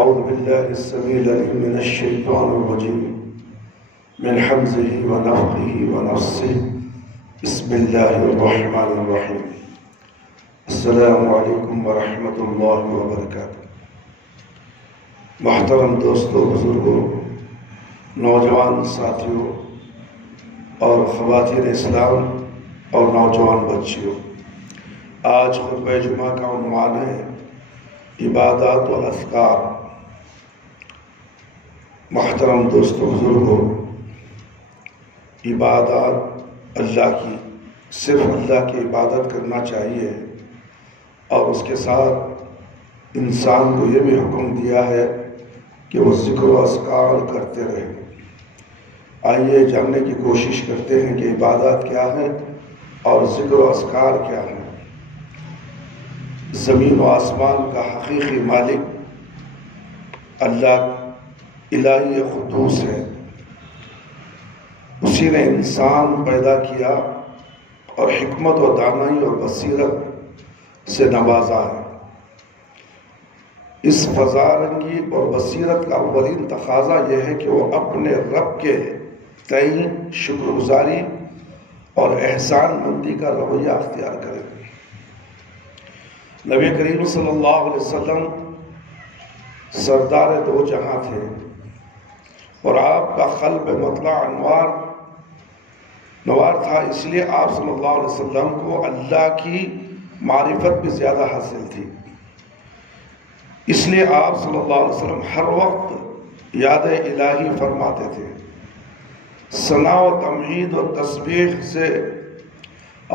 أعوذ بالله السميع العليم من الشيطان الرجيم من حمزه ونفخه ونفسه بسم الله الرحمن الرحيم السلام علیکم ورحمۃ اللہ وبرکاتہ۔ محترم دوستوں، بزرگوں، نوجوان ساتھیوں اور خواتین اسلام اور نوجوان بچیوں، آج خطبہ جمعہ کا عنوان ہے عبادات و اذکار۔ محترم دوستوں، بزرگوں، عبادات اللہ کی، صرف اللہ کی عبادت کرنا چاہیے، اور اس کے ساتھ انسان کو یہ بھی حکم دیا ہے کہ وہ ذکر و اذکار کرتے رہے۔ آئیے جاننے کی کوشش کرتے ہیں کہ عبادات کیا ہے اور ذکر و اذکار کیا ہے۔ زمین و آسمان کا حقیقی مالک اللہ الہی قدوس ہے۔ اسی نے انسان پیدا کیا اور حکمت و دانائی اور بصیرت سے نوازا ہے۔ اس فضا رنگی اور بصیرت کا اولین تقاضا یہ ہے کہ وہ اپنے رب کے تئیں شکر گزاری اور احسان مندی کا رویہ اختیار کرے۔ نبی کریم صلی اللہ علیہ وسلم سردار دو جہاں تھے، اور آپ کا قلب مطلع نوار تھا، اس لیے آپ صلی اللہ علیہ وسلم کو اللہ کی معرفت بھی زیادہ حاصل تھی۔ اس لیے آپ صلی اللہ علیہ وسلم ہر وقت یاد الہی فرماتے تھے۔ ثنا و تمجید و تسبیح سے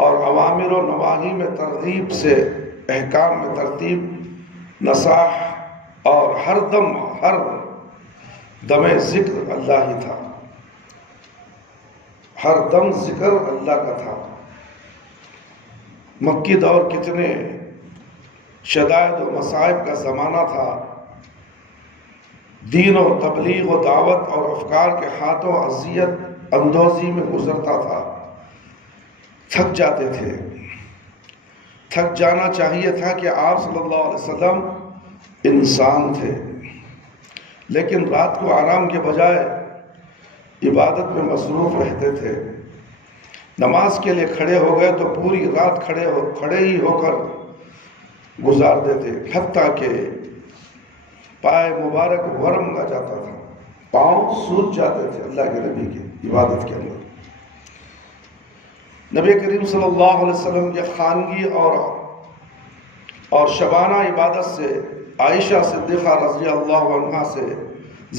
اور اوامر و نواہی میں ترغیب سے، احکام میں ترتیب، نصاح، اور ہر دم ذکر اللہ ہی تھا۔ ہر دم ذکر اللہ کا تھا۔ مکی دور کتنے شدائد و مصائب کا زمانہ تھا۔ دین و تبلیغ و دعوت اور افکار کے ہاتھوں اذیت اندوزی میں گزرتا تھا۔ تھک جاتے تھے۔ تھک جانا چاہیے تھا کہ آپ صلی اللہ علیہ وسلم انسان تھے، لیکن رات کو آرام کے بجائے عبادت میں مصروف رہتے تھے۔ نماز کے لیے کھڑے ہو گئے تو پوری رات کھڑے ہی ہو کر گزار دیتے، حتیٰ کہ پائے مبارک ورم آ جاتا تھا، پاؤں سوج جاتے تھے اللہ کے نبی کی عبادت کے اندر۔ نبی کریم صلی اللہ علیہ وسلم کے خانگی اور شبانہ عبادت سے عائشہ صدیقہ رضی اللہ عنہا سے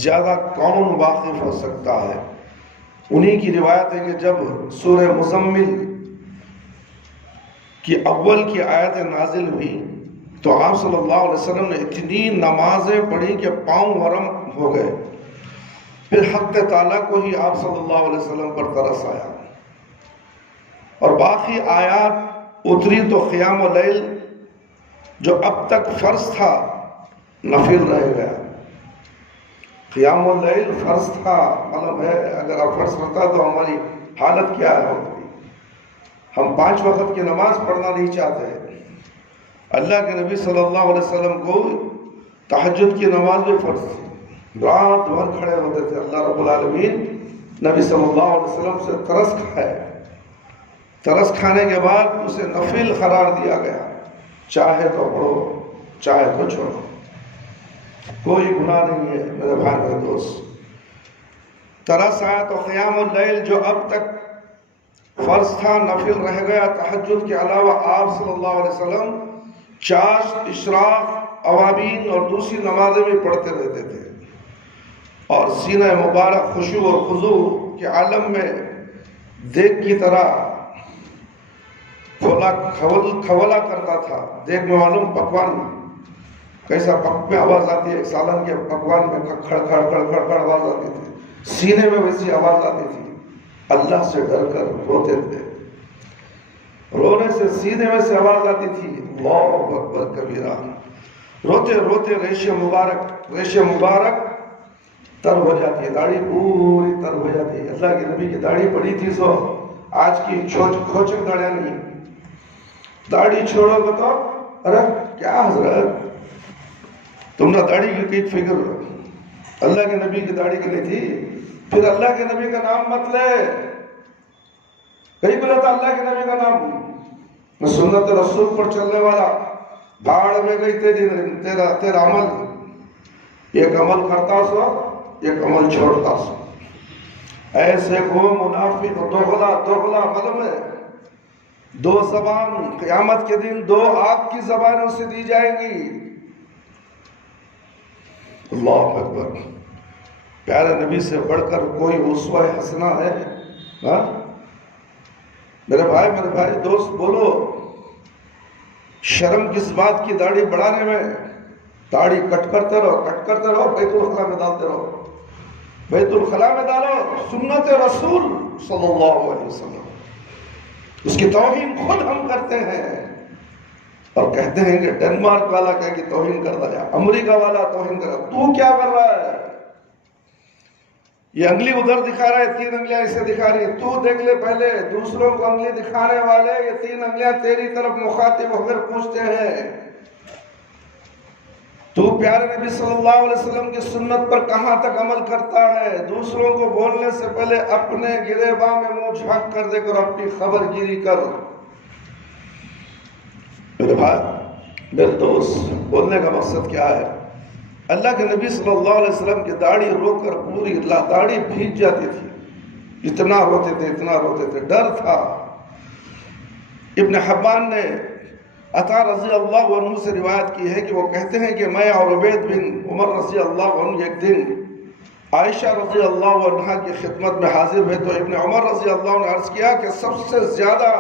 زیادہ کون واقف ہو سکتا ہے؟ انہی کی روایت ہے کہ جب سورہ مزمل کی اول کی آیت نازل ہوئی تو آپ صلی اللہ علیہ وسلم نے اتنی نمازیں پڑھی کہ پاؤں ورم ہو گئے۔ پھر حق تعالیٰ کو ہی آپ صلی اللہ علیہ وسلم پر ترس آیا، اور باقی آیات اتری تو قیام اللیل جو اب تک فرض تھا نفل رہ گیا۔ قیام اللیل فرض تھا، معلوم ہے اگر اب فرض ہوتا تو ہماری حالت کیا ہوتی۔ ہم 5 وقت کی نماز پڑھنا نہیں چاہتے۔ اللہ کے نبی صلی اللہ علیہ وسلم کو تہجد کی نماز بھی فرض تھی، رات بھر کھڑے ہوتے تھے۔ اللہ رب العالمین نبی صلی اللہ علیہ وسلم سے ترس کھائے، ترس کھانے کے بعد اسے نفل قرار دیا گیا، چاہے تو پڑھو چاہے تو چھوڑو، کوئی گناہ نہیں ہے میرے بھائی میرے دوست۔ ترس آیا تو قیام اللیل جو اب تک فرض تھا نفل رہ گیا۔ تہجد کے علاوہ آپ صلی اللہ علیہ وسلم چاشت، اشراق، اوابین اور دوسری نمازیں بھی پڑھتے رہتے تھے، اور سینہ مبارک خشوع و خضوع کے عالم میں دیگ کی طرح کھولا کرتا تھا۔ دیکھ میں معلوم پکوان کیسا پک میں آواز آتی ہے، سالن کے پکوان میں کھڑ کھڑ کھڑ کھڑ کھڑ آواز آتی تھی، سینے میں ویسی آواز آتی تھی۔ اللہ سے ڈر کر روتے تھے، رونے سے سینے میں سے آواز آتی تھی اللہ اکبر کبیرہ۔ روتے روتے ریش مبارک تر ہو جاتی ہے، داڑھی پوری تر ہو جاتی ہے۔ اللہ کے نبی کی داڑھی پڑی تھی سو آج کی کھوچک داڑیاں نہیں۔ داڑھی چھوڑو گے تو ارے کیا حضرت تم نے داڑھی کی کئی فکر اللہ کے نبی کی داڑھی کی نہیں تھی؟ پھر اللہ کے نبی کا نام مت لے. کئی بولا تھا اللہ کے نبی کا نام، میں سنت رسول پر چلنے والا، بھاڑ میں گئی تیرا عمل. ایک عمل کرتا سو، ایک عمل چھوڑتا سو. ایسے کو منافق دوغلا معلوم ہے. دو زبان قیامت کے دن دو آگ کی زبانوں سے دی جائیں گی. اللہ اکبر. پیارے نبی سے بڑھ کر کوئی اسوہ حسنہ ہے؟ ہاں میرے بھائی دوست بولو، شرم کس بات کی داڑھی بڑھانے میں؟ داڑھی کٹ کرتے رہو، بیت الخلا میں ڈالتے رہو، بیت الخلا میں ڈالو. سنت رسول صلی اللہ علیہ وسلم، اس کی توہین خود ہم کرتے ہیں اور کہتے ہیں کہ ڈنمارک والا کہہ کہ توہین کرتا ہے، امریکہ والا توہین کرتا. تو کیا کر رہا ہے؟ یہ انگلی ادھر دکھا رہا ہے، 3 انگلیاں اسے دکھا رہی ہے. تو دیکھ لے پہلے. دوسروں کو انگلی دکھانے والے یہ 3 انگلیاں تیری طرف مخاطب ہو کر پوچھتے ہیں تو پیارے نبی صلی اللہ علیہ وسلم کی سنت پر کہاں تک عمل کرتا ہے؟ دوسروں کو بولنے سے پہلے اپنے گریباں میں منہ جھانک کر دے کر اپنی خبر گیری کر. میرے بھائی، میرے دوست، بولنے کا مقصد کیا ہے؟ اللہ کے نبی صلی اللہ علیہ وسلم کی داڑھی رو کر پوری داڑھی بھیگ جاتی تھی. اتنا روتے تھے، ڈر تھا. ابن حبان نے عطا رضی اللہ عنہ سے روایت کی ہے کہ وہ کہتے ہیں کہ میں اور عبید بن عمر رضی اللہ عنہ ایک دن عائشہ رضی اللہ عنہ کی خدمت میں حاضر ہوئے تو ابن عمر رضی اللہ عنہ نے عرض کیا کہ سب سے زیادہ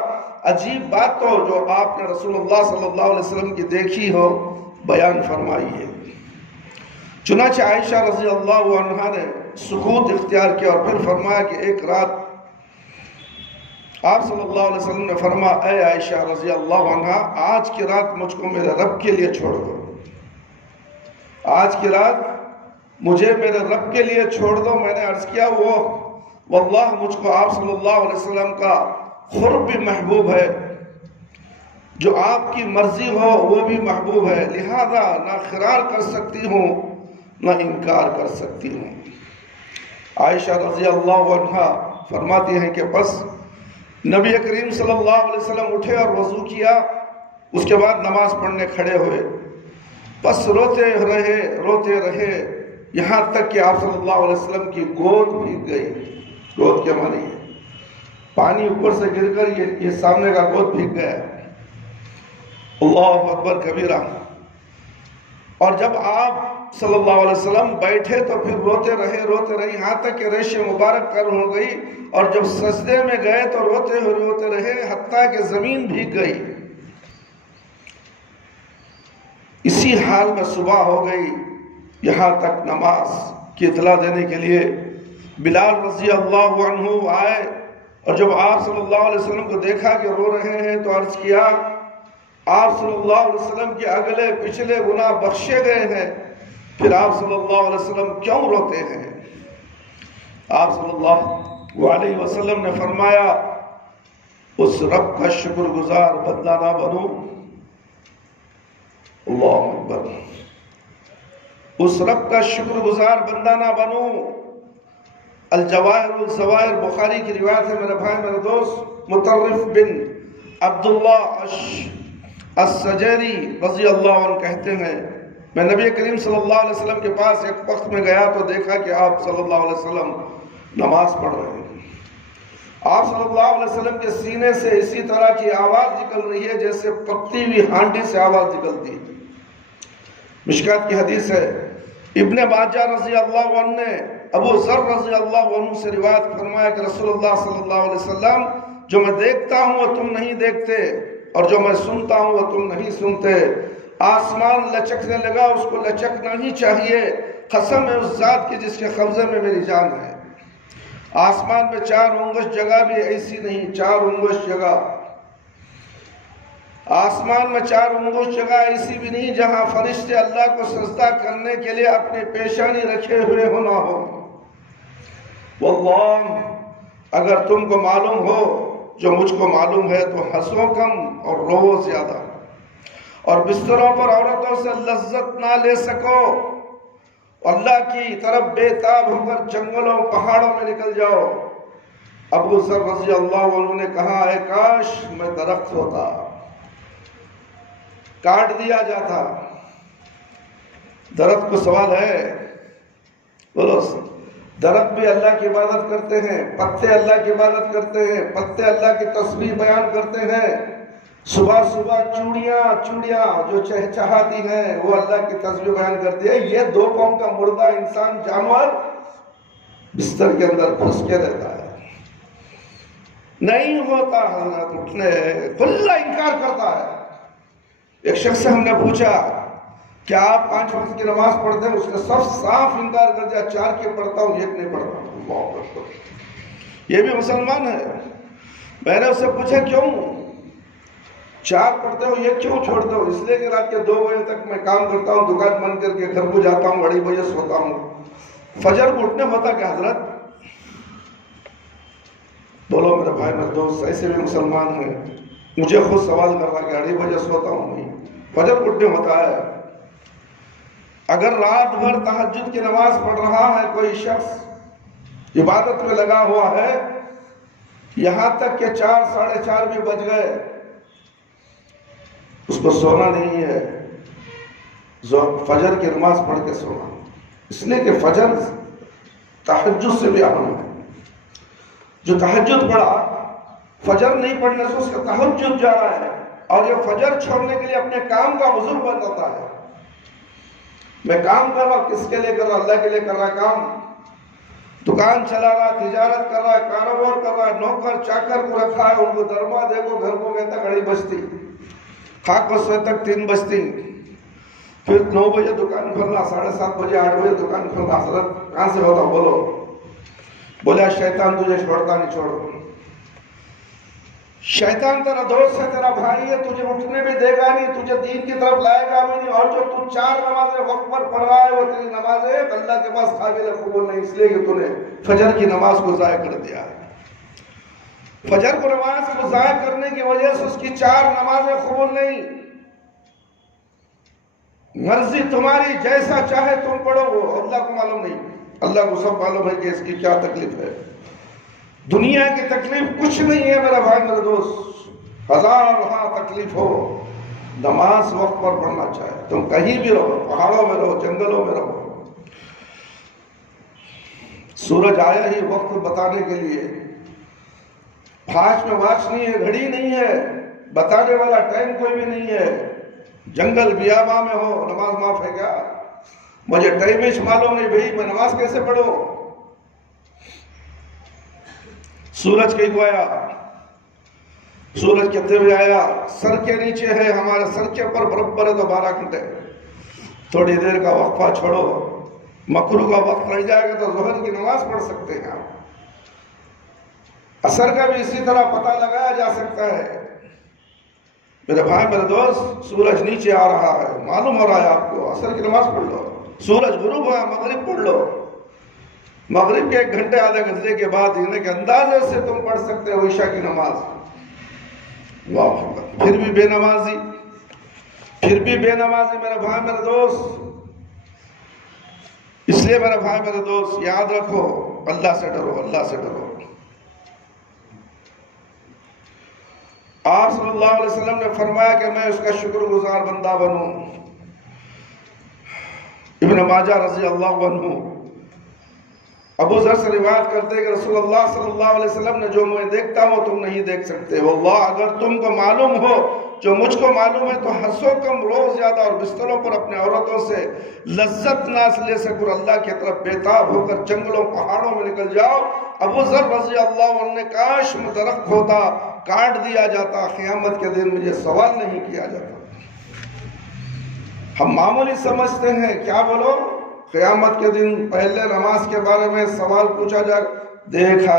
عجیب بات تو جو آپ نے رسول اللہ صلی اللہ علیہ وسلم کی دیکھی ہو بیان فرمائی ہے. چنانچہ عائشہ رضی اللہ عنہ نے سکوت اختیار کیا اور پھر فرمایا کہ ایک رات آپ صلی اللہ علیہ وسلم نے فرمایا اے عائشہ رضی اللہ عنہ، آج کی رات مجھ کو میرے رب کے لیے چھوڑ دو. آج کی رات مجھے میرے رب کے لیے چھوڑ دو. میں نے عرض کیا واللہ مجھ کو آپ صلی اللہ علیہ وسلم کا قرب بھی محبوب ہے، جو آپ کی مرضی ہو وہ بھی محبوب ہے، لہذا نہ خرار کر سکتی ہوں نہ انکار کر سکتی ہوں. عائشہ رضی اللہ عنہ فرماتی ہیں کہ بس نبی کریم صلی اللہ علیہ وسلم اٹھے اور وضو کیا، اس کے بعد نماز پڑھنے کھڑے ہوئے. بس روتے رہے یہاں تک کہ آپ صلی اللہ علیہ وسلم کی گود بھیگ گئی. گود کیا معنی ہے؟ پانی اوپر سے گر کر یہ سامنے کا گود بھیگ گیا. اللہ اکبر کبیرہ. اور جب آپ صلی اللہ علیہ وسلم بیٹھے تو پھر روتے رہے یہاں تک کہ ریش مبارک کر ہو گئی. اور جب سجدے میں گئے تو روتے رہے حتیٰ کہ زمین بھیگ گئی. اسی حال میں صبح ہو گئی. یہاں تک نماز کی اطلاع دینے کے لیے بلال رضی اللہ عنہ آئے اور جب آپ صلی اللہ علیہ وسلم کو دیکھا کہ رو رہے ہیں تو عرض کیا آپ صلی اللہ علیہ وسلم کے اگلے پچھلے گناہ بخشے گئے ہیں، پھر آپ صلی اللہ علیہ وسلم کیوں روتے ہیں؟ آپ صلی اللہ علیہ وسلم نے فرمایا اس رب کا شکر گزار بندہ نہ بنو. اللہ اکبر. اس رب کا شکر گزار بندہ نہ بنو. الجواہر والزوائر بخاری کی روایت ہے میرے بھائی میرے دوست. مطرف بن عبداللہ السجری رضی اللہ عنہ کہتے ہیں میں نبی کریم صلی اللہ علیہ وسلم کے پاس ایک وقت میں گیا تو دیکھا کہ آپ صلی اللہ علیہ وسلم نماز پڑھ رہے ہیں. آپ صلی اللہ علیہ وسلم کے سینے سے اسی طرح کی آواز نکل رہی ہے جیسے پکتی ہوئی ہانڈی سے آواز نکلتی ہے. مشکات کی حدیث ہے. ابن ماجہ رضی اللہ عنہ نے ابو ذر رضی اللہ عنہ سے روایت فرمایا کہ رسول اللہ صلی اللہ علیہ وسلم جو میں دیکھتا ہوں وہ تم نہیں دیکھتے اور جو میں سنتا ہوں وہ تم نہیں سنتے. آسمان لچکنے لگا، اس کو لچکنا ہی چاہیے. قسم ہے اس ذات کی جس کے قبضے میں میری جان ہے. آسمان میں 4 انگش جگہ بھی ایسی نہیں، 4 انگش جگہ. آسمان میں 4 انگش جگہ ایسی بھی نہیں جہاں فرشتے اللہ کو سجدہ کرنے کے لیے اپنی پیشانی رکھے ہوئے ہو نہ ہو. واللہ اگر تم کو معلوم ہو جو مجھ کو معلوم ہے تو ہنسو کم اور رو زیادہ. اور بستروں پر عورتوں سے لذت نہ لے سکو، اللہ کی طرف بے تاب ہو کر جنگلوں پہاڑوں میں نکل جاؤ۔ ابو ذر رضی اللہ عنہ نے کہا اے کاش میں درخت ہوتا، کاٹ دیا جاتا۔ درخت کو سوال ہے، بولو، درخت بھی اللہ کی عبادت کرتے ہیں، پتے اللہ کی عبادت کرتے ہیں، پتے اللہ کی تسبیح بیان کرتے ہیں۔ صبح صبح چوڑیاں جو چہچہاتی ہیں وہ اللہ کی تسبیح بیان کرتی ہے۔ یہ دو قوم کا مردہ انسان جانور بستر کے اندر پھنس کے رہتا ہے، نہیں ہوتا حضرت اٹھنے، کھلا انکار کرتا ہے۔ ایک شخص سے ہم نے پوچھا کیا آپ 5 وقت کی نماز پڑھتے ہیں؟ اس نے سب صاف انکار کر دیا، 4 کی پڑھتا ہوں، 1 نہیں پڑھتا ہوں۔ اللہ اکبر، یہ بھی مسلمان ہے۔ میں نے اس سے پوچھا کیوں 4 پڑھتے ہو، یہ کیوں چھوڑتے ہو؟ اس لیے کہ رات کے 2 بجے تک میں کام کرتا ہوں، دکان بند کر کے گھر کو جاتا ہوں، 2:30 بجے سوتا ہوں، فجر کو اٹھنے ہوتا کہ حضرت؟ بولو میرے بھائی میرے دوست، ایسے بھی مسلمان ہیں، مجھے خود سوال کر رہا کہ 2:30 بجے سوتا ہوں، نہیں، فجر کو اٹھنے ہوتا ہے۔ اگر رات بھر تہجد کی نماز پڑھ رہا ہے کوئی شخص، عبادت میں لگا ہوا ہے، یہاں تک کہ 4 ساڑھے 4 بھی بج گئے، اس کو سونا نہیں ہے، فجر کی نماز پڑھ کے سونا، اس لیے کہ فجر تہجد سے بھی اہم ہے۔ جو تہجد پڑھا، فجر نہیں پڑھنے سے اس کا تہجد جا رہا ہے، اور یہ فجر چھوڑنے کے لیے اپنے کام کا عذر بتاتا ہے۔ میں کام کر رہا، کس کے لیے کر رہا؟ اللہ کے لیے کر رہا کام، دکان چلا رہا، تجارت کر رہا، کاروبار کر رہا، نوکر چاکر کو رکھا ہے، ان کو درما دے کو، گھر کو کہتا 2:30 بجتی، خاک کو سوئے تک 3 بجتی، پھر 9 بجے دکان کھولنا، 7:30 بجے 8 بجے دکان کھولنا۔ حضرت کہاں سے ہوتا؟ بولو، بولا شیطان تجھے چھوڑتا نہیں، چھوڑو، شیطان تیرا دوست ہے، تیرا بھائی ہے، تجھے اٹھنے بھی دے گا نہیں، تجھے دین کی طرف لائے گا بھی نہیں، اور جو تو 4 نمازیں وقت پر پڑھ رہا ہے وہ تیری نمازیں اللہ کے پاس قابل قبول نہیں، اس لیے کہ تو نے فجر کی نماز کو ضائع کر دیا ہے۔ فجر کو نماز کو ضائع کرنے کی وجہ سے اس کی 4 نمازیں قبول نہیں۔ مرضی تمہاری، جیسا چاہے تم پڑھو، وہ اللہ کو معلوم نہیں، اللہ کو سب معلوم ہے کہ اس کی کیا تکلیف ہے۔ دنیا کی تکلیف کچھ نہیں ہے میرا بھائی میرا دوست، 1000 تکلیف ہو، نماز وقت پر پڑھنا چاہے، تم کہیں بھی رہو، پہاڑوں میں رہو، جنگلوں میں رہو۔ سورج آیا ہی وقت بتانے کے لیے، میں واچ نہیں ہے، گھڑی نہیں ہے، بتانے والا ٹائم کوئی بھی نہیں ہے۔ جنگل بیاباں میں ہو، نماز معاف ہے کیا؟ مجھے ٹائمش معلوم نہیں بھئی، میں نماز کیسے پڑھوں؟ سورج کہیں کو آیا، سورج کتنے بجے آیا؟ سر کے نیچے ہے، ہمارے سر کے اوپر برابر ہے تو 12 گھنٹے، تھوڑی دیر کا وقفہ چھوڑو، مکرو کا وقت رہ جائے گا تو ظہر کی نماز پڑھ سکتے ہیں آپ۔ عصر کا بھی اسی طرح پتہ لگایا جا سکتا ہے۔ میرے بھائی میرے دوست، سورج نیچے آ رہا ہے، معلوم ہو رہا ہے آپ کو، عصر کی نماز پڑھ لو۔ سورج غروب ہوا، مغرب پڑھ لو، مغرب کے 1 گھنٹے آدھے گھنٹے کے بعد یعنی کہ اندازے سے تم پڑھ سکتے ہو عشاء کی نماز۔ واہ، پھر بھی بے نمازی، میرے بھائی میرے دوست۔ اس لیے میرے بھائی میرے دوست یاد رکھو، اللہ سے ڈرو، اللہ سے ڈرو۔ آپ صلی اللہ علیہ وسلم نے فرمایا کہ میں اس کا شکر گزار بندہ بنوں۔ ابن ماجہ رضی اللہ عنہ ابو ذر سے روایت کرتے کہ رسول اللہ صلی اللہ علیہ وسلم نے جو میں دیکھتا ہوں تم نہیں دیکھ سکتے، واللہ اگر تم کو معلوم ہو جو مجھ کو معلوم ہے تو حسو کم روز زیادہ، اور بستروں پر اپنے عورتوں سے لذت نہ لے سکو، اللہ کی طرف بیتاب ہو کر جنگلوں پہاڑوں میں نکل جاؤ۔ ابو ذر رضی اللہ عنہ نے کاش میں درخت ہوتا، کاٹ دیا جاتا، قیامت کے دن مجھے سوال نہیں کیا جاتا۔ ہم معمولی سمجھتے ہیں، کیا بولو؟ قیامت کے دن پہلے نماز کے بارے میں سوال پوچھا جائے گا، دیکھا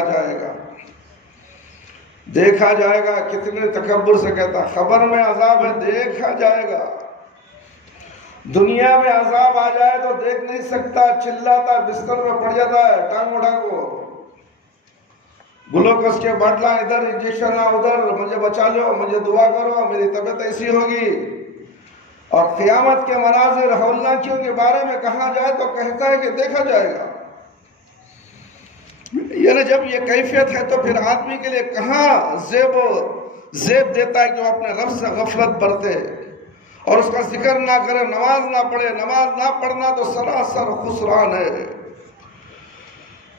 جائے گا، کتنے تکبر سے کہتا، خبر میں عذاب ہے، دیکھا جائے گا۔ دنیا میں عذاب آ جائے تو دیکھ نہیں سکتا، چلاتا، بستر میں پڑ جاتا ہے، ٹانگ اٹھا کو، گلوکوز کے باٹلا ادھر، انجیکشن ادھر، مجھے بچا لو، مجھے دعا کرو، میری طبیعت ایسی ہوگی۔ اور قیامت کے مناظر ہولناکیوں کے بارے میں کہا جائے تو کہتا ہے کہ دیکھا جائے گا. یعنی جب یہ کیفیت ہے تو پھر آدمی کے لیے کہاں زیب دیتا ہے کہ وہ اپنے رب سے غفلت برتے اور اس کا ذکر نہ کرے، نماز نہ پڑھے. نماز نہ پڑھنا تو سراسر خسران ہے.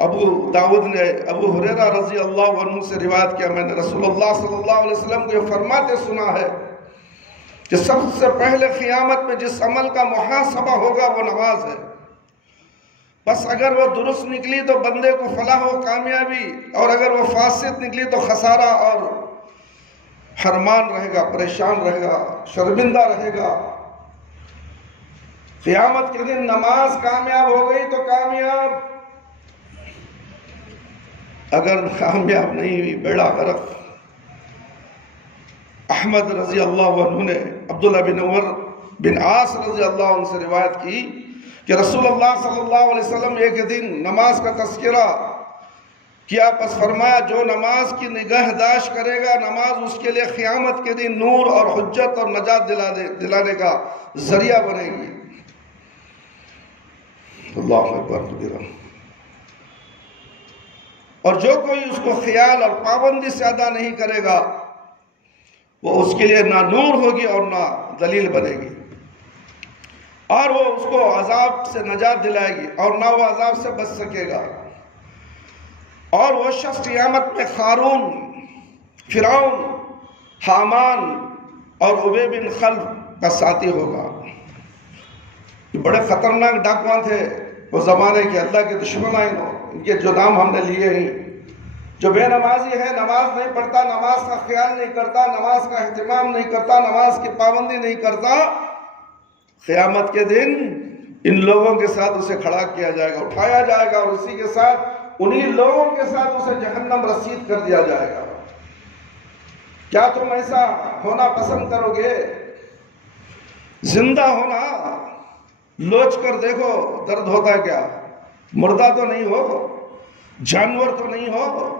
ابو داؤد نے ابو ہریرہ رضی اللہ عنہ سے روایت کیا، میں نے رسول اللہ صلی اللہ علیہ وسلم کو یہ فرماتے سنا ہے کہ سب سے پہلے قیامت میں جس عمل کا محاسبہ ہوگا وہ نماز ہے. بس اگر وہ درست نکلی تو بندے کو فلاح و کامیابی، اور اگر وہ فاسد نکلی تو خسارہ اور حرمان رہے گا، پریشان رہے گا، شرمندہ رہے گا. قیامت کے دن نماز کامیاب ہو گئی تو کامیاب، اگر کامیاب نہیں ہوئی بیڑا غرق. احمد رضی اللہ عنہ نے عبداللہ بن عمر بن عاص رضی اللہ عنہ سے روایت کی کہ رسول اللہ صلی اللہ علیہ وسلم ایک دن نماز کا تذکرہ کیا، پس فرمایا جو نماز کی نگہداشت کرے گا نماز اس کے لیے قیامت کے دن نور اور حجت اور نجات دلانے کا ذریعہ بنے گی. اللہ اکبر. اور جو کوئی اس کو خیال اور پابندی سے ادا نہیں کرے گا وہ اس کے لیے نہ نور ہوگی اور نہ دلیل بنے گی، اور وہ اس کو عذاب سے نجات دلائے گی اور نہ وہ عذاب سے بچ سکے گا. اور وہ شخص قیامت میں قارون، فرعون، حامان اور ابی بن خلف کا ساتھی ہوگا. یہ بڑے خطرناک ڈاکواں تھے وہ زمانے کے، اللہ کے دشمن آئے، ان کے جو نام ہم نے لیے ہیں. جو بے نمازی ہے، نماز نہیں پڑھتا، نماز کا خیال نہیں کرتا، نماز کا اہتمام نہیں کرتا، نماز کی پابندی نہیں کرتا، قیامت کے دن ان لوگوں کے ساتھ اسے کھڑا کیا جائے گا، اٹھایا جائے گا، اور اسی کے ساتھ انہی لوگوں کے ساتھ اسے جہنم رسید کر دیا جائے گا. کیا تم ایسا ہونا پسند کرو گے؟ زندہ ہونا لوچ کر دیکھو درد ہوتا ہے کیا. مردہ تو نہیں ہو، جانور تو نہیں ہو،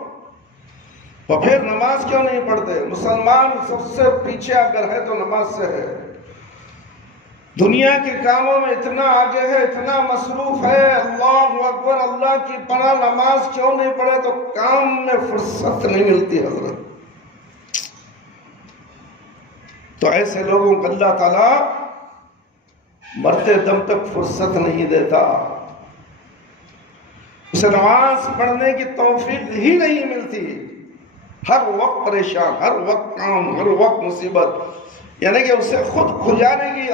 تو پھر نماز کیوں نہیں پڑھتے؟ مسلمان سب سے پیچھے اگر ہے تو نماز سے ہے. دنیا کے کاموں میں اتنا آگے ہے، اتنا مصروف ہے، اللہ اکبر، اللہ کی پناہ، نماز کیوں نہیں پڑھے؟ تو کام میں فرصت نہیں ملتی حضرت. تو ایسے لوگوں کو اللہ تعالیٰ مرتے دم تک فرصت نہیں دیتا، اسے نماز پڑھنے کی توفیق ہی نہیں ملتی. ہر وقت پریشان، ہر وقت کام، ہر وقت مصیبت، یعنی کہ اسے خود کھجانے کی،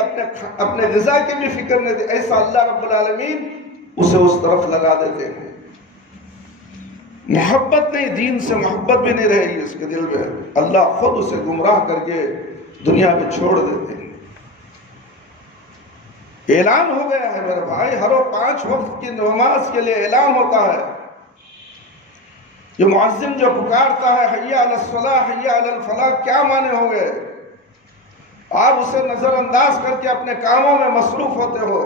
اپنے غذا کی بھی فکر نہیں تھی. ایسا اللہ رب العالمین اسے اس طرف لگا دیتے ہیں. محبت نہیں، دین سے محبت بھی نہیں رہے گی اس کے دل میں، اللہ خود اسے گمراہ کر کے دنیا میں چھوڑ دیتے ہیں. اعلان ہو گیا ہے میرے بھائی، ہر 5 وقت کی نماز کے لیے اعلان ہوتا ہے. یہ معذن جو پکارتا ہے حی علی الصلاح، حی علی الفلاح، کیا معنی ہو گئے؟ آپ اسے نظر انداز کر کے اپنے کاموں میں مصروف ہوتے ہو.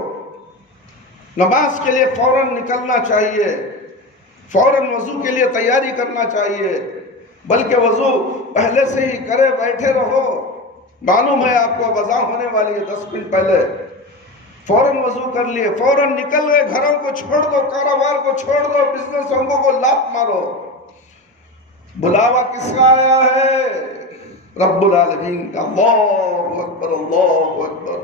نماز کے لیے فوراً نکلنا چاہیے، فوراً وضو کے لیے تیاری کرنا چاہیے، بلکہ وضو پہلے سے ہی کرے بیٹھے رہو. معلوم ہے آپ کو وضع ہونے والی ہے 10 منٹ پہلے، فوراً وضو کر لیے، فوراً نکل گئے. گھروں کو چھوڑ دو، کاروبار کو چھوڑ دو، بزنس کو لات مارو. بلاوا کس کا آیا ہے؟ رب العالمین کا. اللہ اکبر، اللہ اکبر،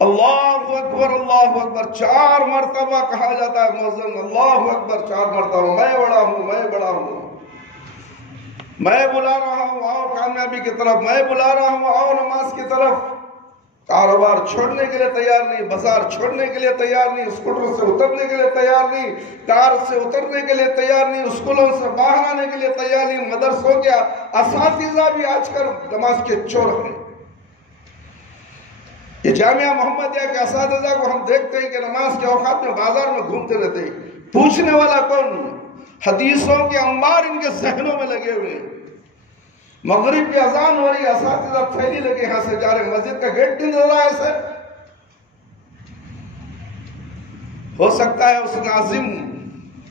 اللہ اکبر، اللہ اکبر. 4 مرتبہ کہا جاتا ہے مؤذن اللہ اکبر 4 مرتبہ. میں بڑا ہوں، میں بڑا ہوں، میں بلا رہا ہوں آؤ کامیابی کی طرف، میں بلا رہا ہوں آؤ نماز کی طرف. کاروبار چھوڑنے کے لیے تیار نہیں، بازار چھوڑنے کے لیے تیار نہیں، اسکوٹر سے اترنے کے لیے تیار نہیں، کار سے اترنے کے لیے تیار نہیں، اسکولوں سے باہر آنے کے لیے تیار نہیں. مدرسوں کے اساتذہ بھی آج کل نماز کے چور ہیں. یہ جامعہ محمدیہ کے اساتذہ کو ہم دیکھتے ہیں کہ نماز کے اوقات میں بازار میں گھومتے رہتے ہیں. پوچھنے والا کون؟ حدیثوں کے انبار ان کے ذہنوں میں لگے ہوئے. مغرب کی اذان ہو رہی، اساتذہ تھیلی لگے یہاں سے جا رہے، مسجد کا گیٹ نہیں نظر رہا ایسے. ہو سکتا ہے اس ناظم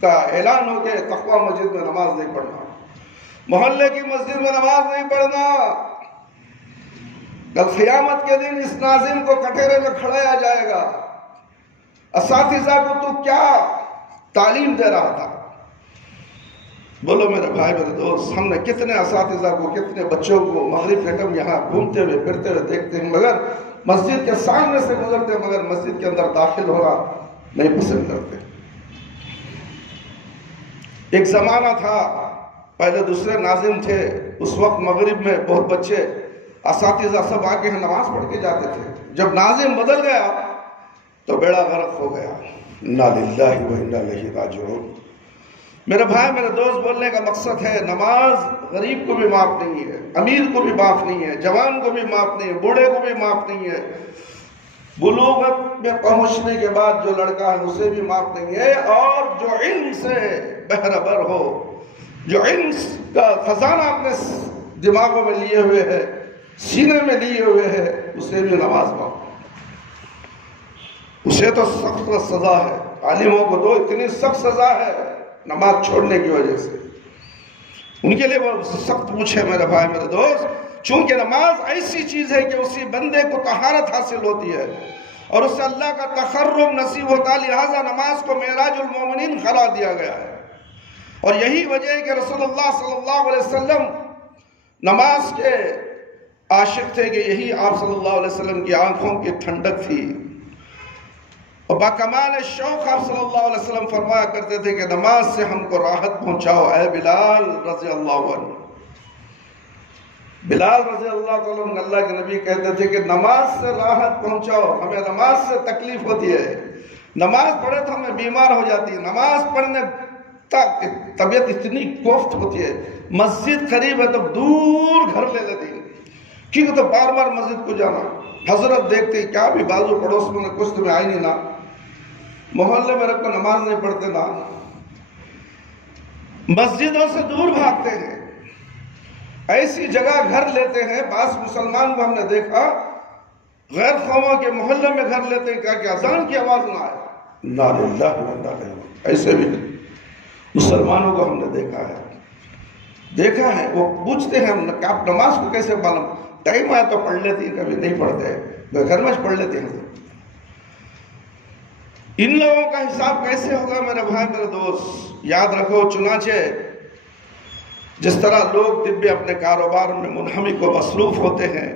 کا اعلان ہو کہ تقوی مسجد میں نماز نہیں پڑھنا، محلے کی مسجد میں نماز نہیں پڑھنا. کل قیامت کے دن اس ناظم کو کٹہرے میں کھڑایا جائے گا، اساتذہ کو تو کیا تعلیم دے رہا تھا؟ بولو میرے بھائی میرے دوست، ہم نے کتنے اساتذہ کو، کتنے بچوں کو مغرب کے ٹائم یہاں گھومتے ہوئے پھرتے ہوئے دیکھتے ہیں، مگر مسجد کے سامنے سے گزرتے ہیں مگر مسجد کے اندر داخل ہونا نہیں پسند کرتے۔ ایک زمانہ تھا، پہلے دوسرے ناظم تھے، اس وقت مغرب میں بہت بچے اساتذہ سب آ کے نماز پڑھ کے جاتے تھے۔ جب ناظم بدل گیا تو بیڑا غرق ہو گیا۔ انا للہ و انا الیہ راجعون۔ میرے بھائی میرے دوست، بولنے کا مقصد ہے نماز غریب کو بھی معاف نہیں ہے، امیر کو بھی معاف نہیں ہے، جوان کو بھی معاف نہیں ہے، بوڑھے کو بھی معاف نہیں ہے، بلوغت میں پہنچنے کے بعد جو لڑکا ہے اسے بھی معاف نہیں ہے، اور جو علم سے بہربر ہو، جو علم کا خزانہ اپنے دماغوں میں لیے ہوئے ہے، سینے میں لیے ہوئے ہے، اسے بھی نماز معاف، اسے تو سخت سزا ہے۔ عالموں کو تو اتنی سخت سزا ہے نماز چھوڑنے کی وجہ سے، ان کے لیے وہ سخت پوچھے میرے بھائی میرے دوست، چونکہ نماز ایسی چیز ہے کہ اسی بندے کو طہارت حاصل ہوتی ہے اور اس سے اللہ کا تقرب نصیب ہوتا ہے، لہذا نماز کو معراج المومنین قرار دیا گیا ہے۔ اور یہی وجہ ہے کہ رسول اللہ صلی اللہ علیہ وسلم نماز کے عاشق تھے کہ یہی آپ صلی اللہ علیہ وسلم کی آنکھوں کی ٹھنڈک تھی، اور باکمال شوق آپ صلی اللہ علیہ وسلم فرمایا کرتے تھے کہ نماز سے ہم کو راحت پہنچاؤ اے بلال رضی اللہ عنہ۔ بلال رضی اللہ عنہ اللہ کے نبی کہتے تھے کہ نماز سے راحت پہنچاؤ، ہمیں نماز سے تکلیف ہوتی ہے، نماز پڑھے تو ہمیں بیمار ہو جاتی ہے، نماز پڑھنے تک طبیعت اتنی کوفت ہوتی ہے، مسجد قریب ہے تو دور گھر لے لیتی ہے، کیونکہ تو بار بار مسجد کو جانا، حضرت دیکھتے کیا بھی بازو پڑوس میں کچھ تمہیں آئی نہیں نا، محلے میں رکھ کر نماز نہیں پڑھتے نا، مسجدوں سے دور بھاگتے ہیں، ایسی جگہ گھر لیتے ہیں۔ بعض مسلمان کو ہم نے دیکھا غیر قوموں کے محلے میں گھر لیتے ہیں کہ اذان کی آواز نہ آئے، انا للہ و انا الیہ راجعون۔ ایسے بھی مسلمانوں کو ہم نے دیکھا ہے، وہ پوچھتے ہیں کہ آپ نماز کو کیسے معلوم، ٹائم آیا تو پڑھ لیتی ہیں، کبھی نہیں پڑھتے، گھر میں پڑھ لیتے ہیں۔ ان لوگوں کا حساب کیسے ہوگا میرے بھائی میرے دوست؟ یاد رکھو، چنانچہ جس طرح لوگ دن میں اپنے کاروبار میں منہمک و مصروف ہوتے ہیں،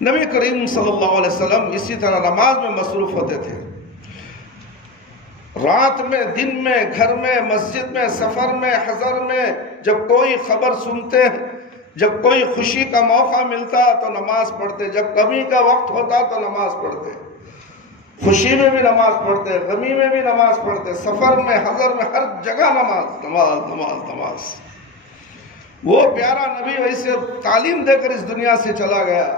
نبی کریم صلی اللہ علیہ وسلم اسی طرح نماز میں مصروف ہوتے تھے۔ رات میں، دن میں، گھر میں، مسجد میں، سفر میں، حضر میں، جب کوئی خبر سنتے، جب کوئی خوشی کا موقع ملتا تو نماز پڑھتے، جب غمی کا وقت ہوتا تو نماز پڑھتے، خوشی میں بھی نماز پڑھتے، غمی میں بھی نماز پڑھتے، سفر میں، حضر میں، ہر جگہ نماز نماز نماز نماز۔ وہ پیارا نبی ویسے تعلیم دے کر اس دنیا سے چلا گیا،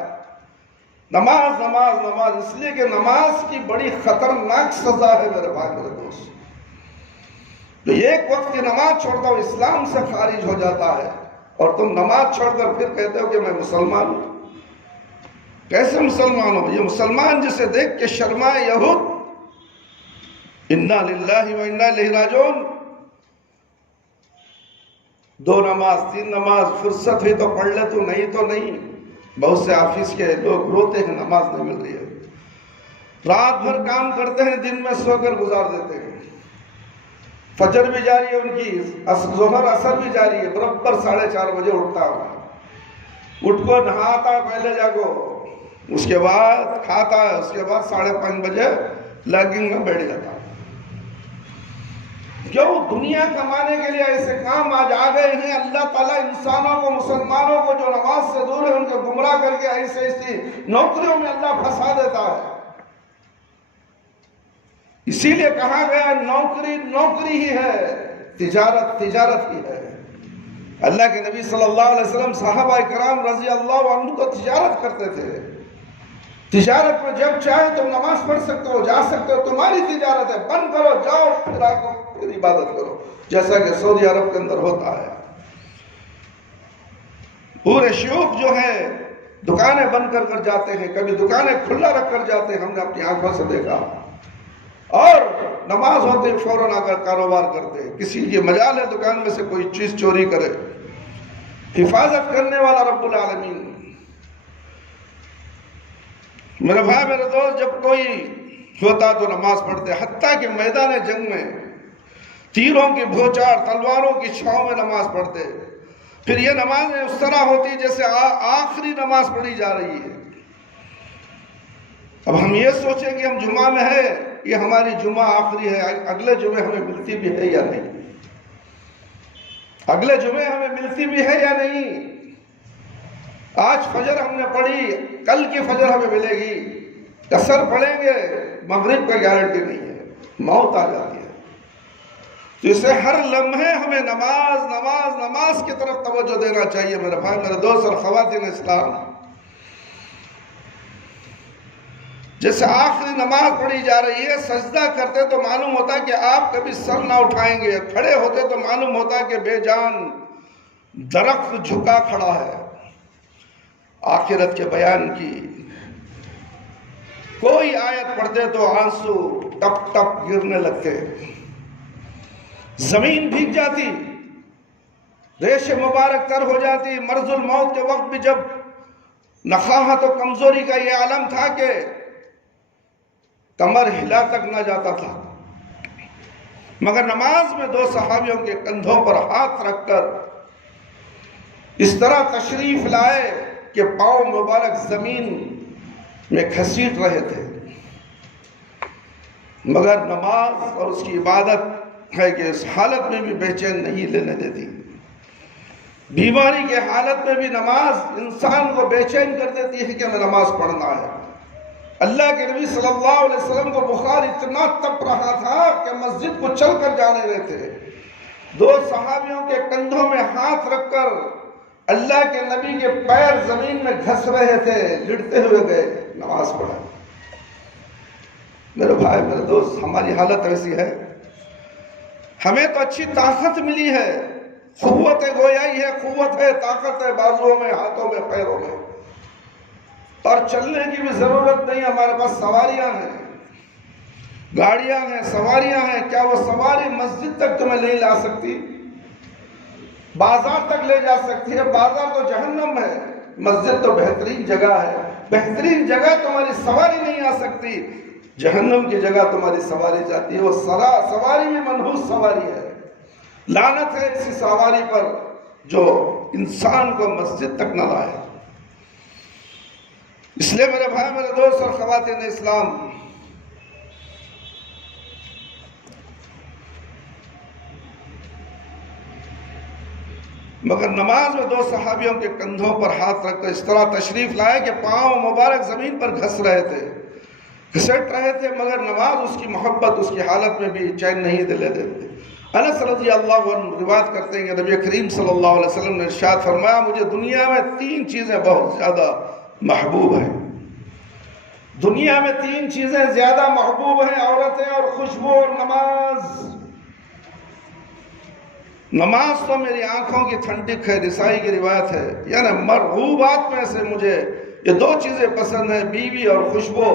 نماز نماز نماز، اس لیے کہ نماز کی بڑی خطرناک سزا ہے میرے بھائی میرے دوست۔ تو ایک وقت کی نماز چھوڑتا ہوں اسلام سے خارج ہو جاتا ہے، اور تم نماز چھوڑ کر پھر کہتے ہو کہ میں مسلمان ہوں۔ کیسے مسلمان ہو؟ یہ مسلمان جسے دیکھ کے شرمائے یہود، انا للہ و انا الیہ راجعون، 2 نماز 3 نماز فرصت ہوئی تو پڑھ لے، تو نہیں تو نہیں۔ بہت سے آفس کے لوگ روتے ہیں نماز نہیں مل رہی ہے، رات بھر کام کرتے ہیں، دن میں سو کر گزار دیتے ہیں، فجر بھی جاری ہے ان کی، ظہر اثر بھی جاری ہے، برابر 4:30 بجے اٹھتا ہوں، اٹھ کو نہاتا ہے پہلے جا کو، اس کے بعد کھاتا ہے، اس کے بعد 5:30 بجے لاگنگ میں بیٹھ جاتا ہے۔ کیوں؟ دنیا کمانے کے لیے ایسے کام آج آ گئے ہیں۔ اللہ تعالیٰ انسانوں کو، مسلمانوں کو جو نماز سے دور ہے ان کو گمراہ کر کے ایسی نوکریوں میں اللہ پھنسا دیتا ہے۔ اسی لیے کہا گیا نوکری نوکری ہی ہے، تجارت تجارت ہی ہے۔ اللہ کے نبی صلی اللہ علیہ وسلم صحابہ کرام رضی اللہ عنہ تو تجارت کرتے تھے۔ تجارت میں جب چاہے تم نماز پڑھ سکتے ہو، جا سکتے ہو، تمہاری تجارت ہے، بند کرو، جاؤ، پھر آ کو پھر عبادت کرو، جیسا کہ سعودی عرب کے اندر ہوتا ہے۔ پورے شیوخ جو ہے دکانیں بند کر کر جاتے ہیں، کبھی دکانیں کھلا رکھ کر جاتے ہیں، ہم نے اپنی آنکھوں سے دیکھا، اور نماز ہوتے فوراً آ کر کاروبار کرتے۔ کسی کی مجال ہے دکان میں سے کوئی چیز چوری کرے، حفاظت کرنے والا رب العالمین میرے بھائی میرے دوست، جب کوئی ہوتا تو نماز پڑھتے، حتیٰ کہ میدان جنگ میں تیروں کی بھوچار، تلواروں کی چھاؤں میں نماز پڑھتے۔ پھر یہ نمازیں اس طرح ہوتی جیسے آخری نماز پڑھی جا رہی ہے۔ اب ہم یہ سوچیں کہ ہم جمعہ میں ہے، یہ ہماری جمعہ آخری ہے، اگلے جمعے ہمیں ملتی بھی ہے یا نہیں، اگلے جمعے ہمیں ملتی بھی ہے یا نہیں۔ آج فجر ہم نے پڑھی، کل کی فجر ہمیں ملے گی، قصر پڑھیں گے، مغرب کا گارنٹی نہیں ہے، موت آ جاتی ہے۔ تو اسے ہر لمحے ہمیں نماز نماز نماز کی طرف توجہ دینا چاہیے میرے بھائی میرے دوست اور خواتین اسلام۔ جیسے آخری نماز پڑھی جا رہی ہے، سجدہ کرتے تو معلوم ہوتا ہے کہ آپ کبھی سر نہ اٹھائیں گے، کھڑے ہوتے تو معلوم ہوتا ہے کہ بے جان درخت جھکا کھڑا ہے۔ آخرت کے بیان کی کوئی آیت پڑھتے تو آنسو ٹپ ٹپ گرنے لگتے، زمین بھیگ جاتی، ریش مبارک تر ہو جاتی۔ مرض الموت کے وقت بھی جب نخاہت و کمزوری کا یہ عالم تھا کہ کمر ہلا تک نہ جاتا تھا، مگر نماز میں دو صحابیوں کے کندھوں پر ہاتھ رکھ کر اس طرح تشریف لائے کہ پاؤں مبارک زمین میں گھسیٹ رہے تھے، مگر نماز اور اس کی عبادت ہے کہ اس حالت میں بھی بے چین نہیں لینے دیتی۔ بیماری کے حالت میں بھی نماز انسان کو بے چین کر دیتی ہے کہ ہمیں نماز پڑھنا ہے۔ اللہ کے نبی صلی اللہ علیہ وسلم کو بخار اتنا تپ رہا تھا کہ مسجد کو چل کر جانے رہے تھے، دو صحابیوں کے کندھوں میں ہاتھ رکھ کر اللہ کے نبی کے پیر زمین میں گھس رہے تھے، لڑتے ہوئے گئے، نماز پڑھا۔ میرے بھائی میرے دوست، ہماری حالت ایسی ہے، ہمیں تو اچھی طاقت ملی ہے، قوت گویائی ہے، قوت ہے، طاقت ہے بازوؤں میں، ہاتھوں میں، پیروں میں، اور چلنے کی بھی ضرورت نہیں، ہمارے پاس سواریاں ہیں، گاڑیاں ہیں، سواریاں ہیں۔ کیا وہ سواری مسجد تک تمہیں نہیں لا سکتی؟ بازار تک لے جا سکتی ہے؟ بازار تو جہنم ہے، مسجد تو بہترین جگہ ہے۔ بہترین جگہ تمہاری سواری نہیں آ سکتی، جہنم کی جگہ تمہاری سواری جاتی ہے۔ وہ سواری بھی منحوس سواری ہے، لعنت ہے اسی سواری پر جو انسان کو مسجد تک نہ لائے۔ اس لیے میرے بھائی میرے دوست اور خواتین اسلام، مگر نماز میں دو صحابیوں کے کندھوں پر ہاتھ رکھ کر اس طرح تشریف لائے کہ پاؤں مبارک زمین پر گھس رہے تھے، گھسٹ رہے تھے، مگر نماز اس کی محبت اس کی حالت میں بھی چین نہیں دلے دیتے۔ انس رضی اللہ عنہ روایت کرتے ہیں کہ نبی کریم صلی اللہ علیہ وسلم نے ارشاد فرمایا، مجھے دنیا میں تین چیزیں بہت زیادہ محبوب ہیں، دنیا میں تین چیزیں زیادہ محبوب ہیں، عورتیں اور خوشبو اور نماز۔ نماز تو میری آنکھوں کی ٹھنڈک ہے، نسائی کی روایت ہے، یعنی مرغوبات میں سے مجھے یہ دو چیزیں پسند ہیں، بیوی اور خوشبو۔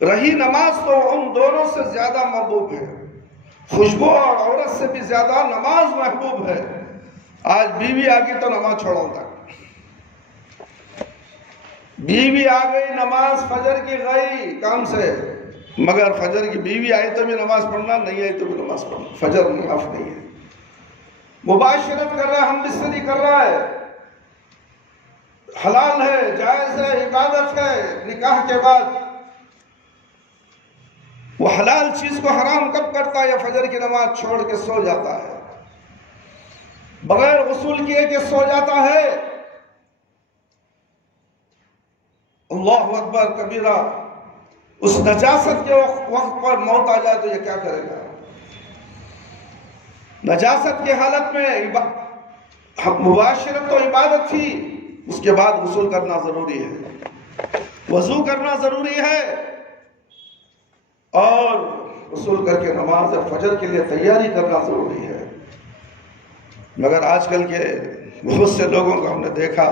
رہی نماز تو ان دونوں سے زیادہ محبوب ہے، خوشبو اور عورت سے بھی زیادہ نماز محبوب ہے۔ آج بیوی آ گئی تو نماز چھوڑو تک، بیوی آ گئی، نماز فجر کی گئی کام سے، مگر فجر کی بیوی آئی تو بھی نماز پڑھنا، نہیں آئی تو بھی نماز پڑھنا، فجر معاف نہیں ہے۔ مباشرت کر رہا ہے، ہم بستری کر رہا ہے، حلال ہے، جائز ہے، عبادت ہے، نکاح کے بعد وہ حلال چیز کو حرام کب کرتا ہے؟ یا فجر کی نماز چھوڑ کے سو جاتا ہے، بغیر غسل کیے کہ سو جاتا ہے، اللہ اکبر کبیرہ، اس نجاست کے وقت پر موت آ جائے تو یہ کیا کرے گا؟ نجاست کی حالت میں مباشرت تو عبادت تھی، اس کے بعد غسل کرنا ضروری ہے، وضو کرنا ضروری ہے، اور غسل کر کے نماز فجر کے لیے تیاری کرنا ضروری ہے۔ مگر آج کل کے بہت سے لوگوں کو ہم نے دیکھا،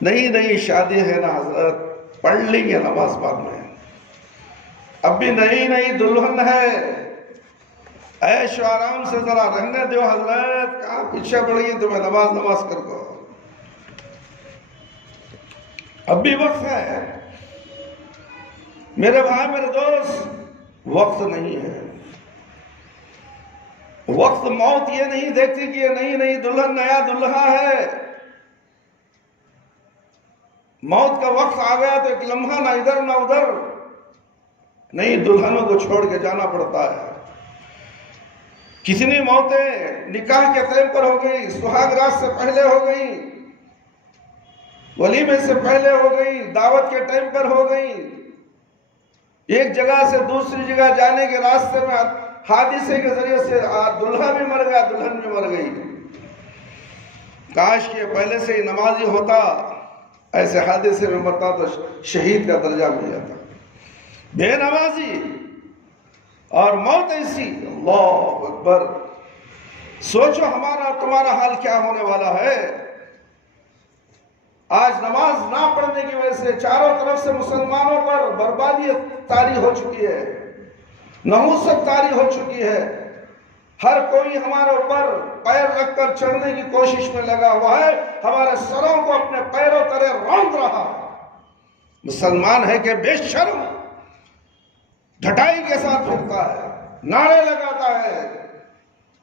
نئی شادی ہے نا حضرت، پڑھ لیں گے نماز بعد میں، اب بھی نئی دلہن ہے، عیش و آرام سے ذرا رہنے دو حضرت، کہاں پیچھے پڑی ہیں تمہیں نماز کر دو، اب بھی وقت ہے۔ میرے بھائی میرے دوست، وقت نہیں ہے۔ وقت موت یہ نہیں دیکھتی کہ یہ نئی نئی دلہن نیا دلہا ہے۔ موت کا وقت آ گیا تو ایک لمحہ نہ ادھر نہ ادھر نئی دلہنوں کو چھوڑ کے جانا پڑتا ہے۔ کتنی موتیں نکاح کے ٹائم پر ہو گئی، سہاگ رات سے پہلے ہو گئی، ولیمے سے پہلے ہو گئی، دعوت کے ٹائم پر ہو گئی، ایک جگہ سے دوسری جگہ جانے کے راستے میں حادثے کے ذریعے سے دلہا بھی مر گیا، دلہن بھی مر گئی۔ کاش کہ پہلے سے ہی نمازی ہوتا، ایسے حادثے میں مرتا تو شہید کا درجہ مل جاتا۔ بے نمازی اور موت ایسی، اللہ اکبر۔ سوچو ہمارا اور تمہارا حال کیا ہونے والا ہے۔ آج نماز نہ پڑھنے کی وجہ سے چاروں طرف سے مسلمانوں پر بربادی طاری ہو چکی ہے، نحوست طاری ہو چکی ہے۔ ہر کوئی ہمارے اوپر پیر رکھ کر چڑھنے کی کوشش میں لگا ہوا ہے، ہمارے سروں کو اپنے پیروں تلے روند رہا ہے۔ مسلمان ہے کہ بے شرم ڈھٹائی کے ساتھ پھرتا ہے، نعرے لگاتا ہے،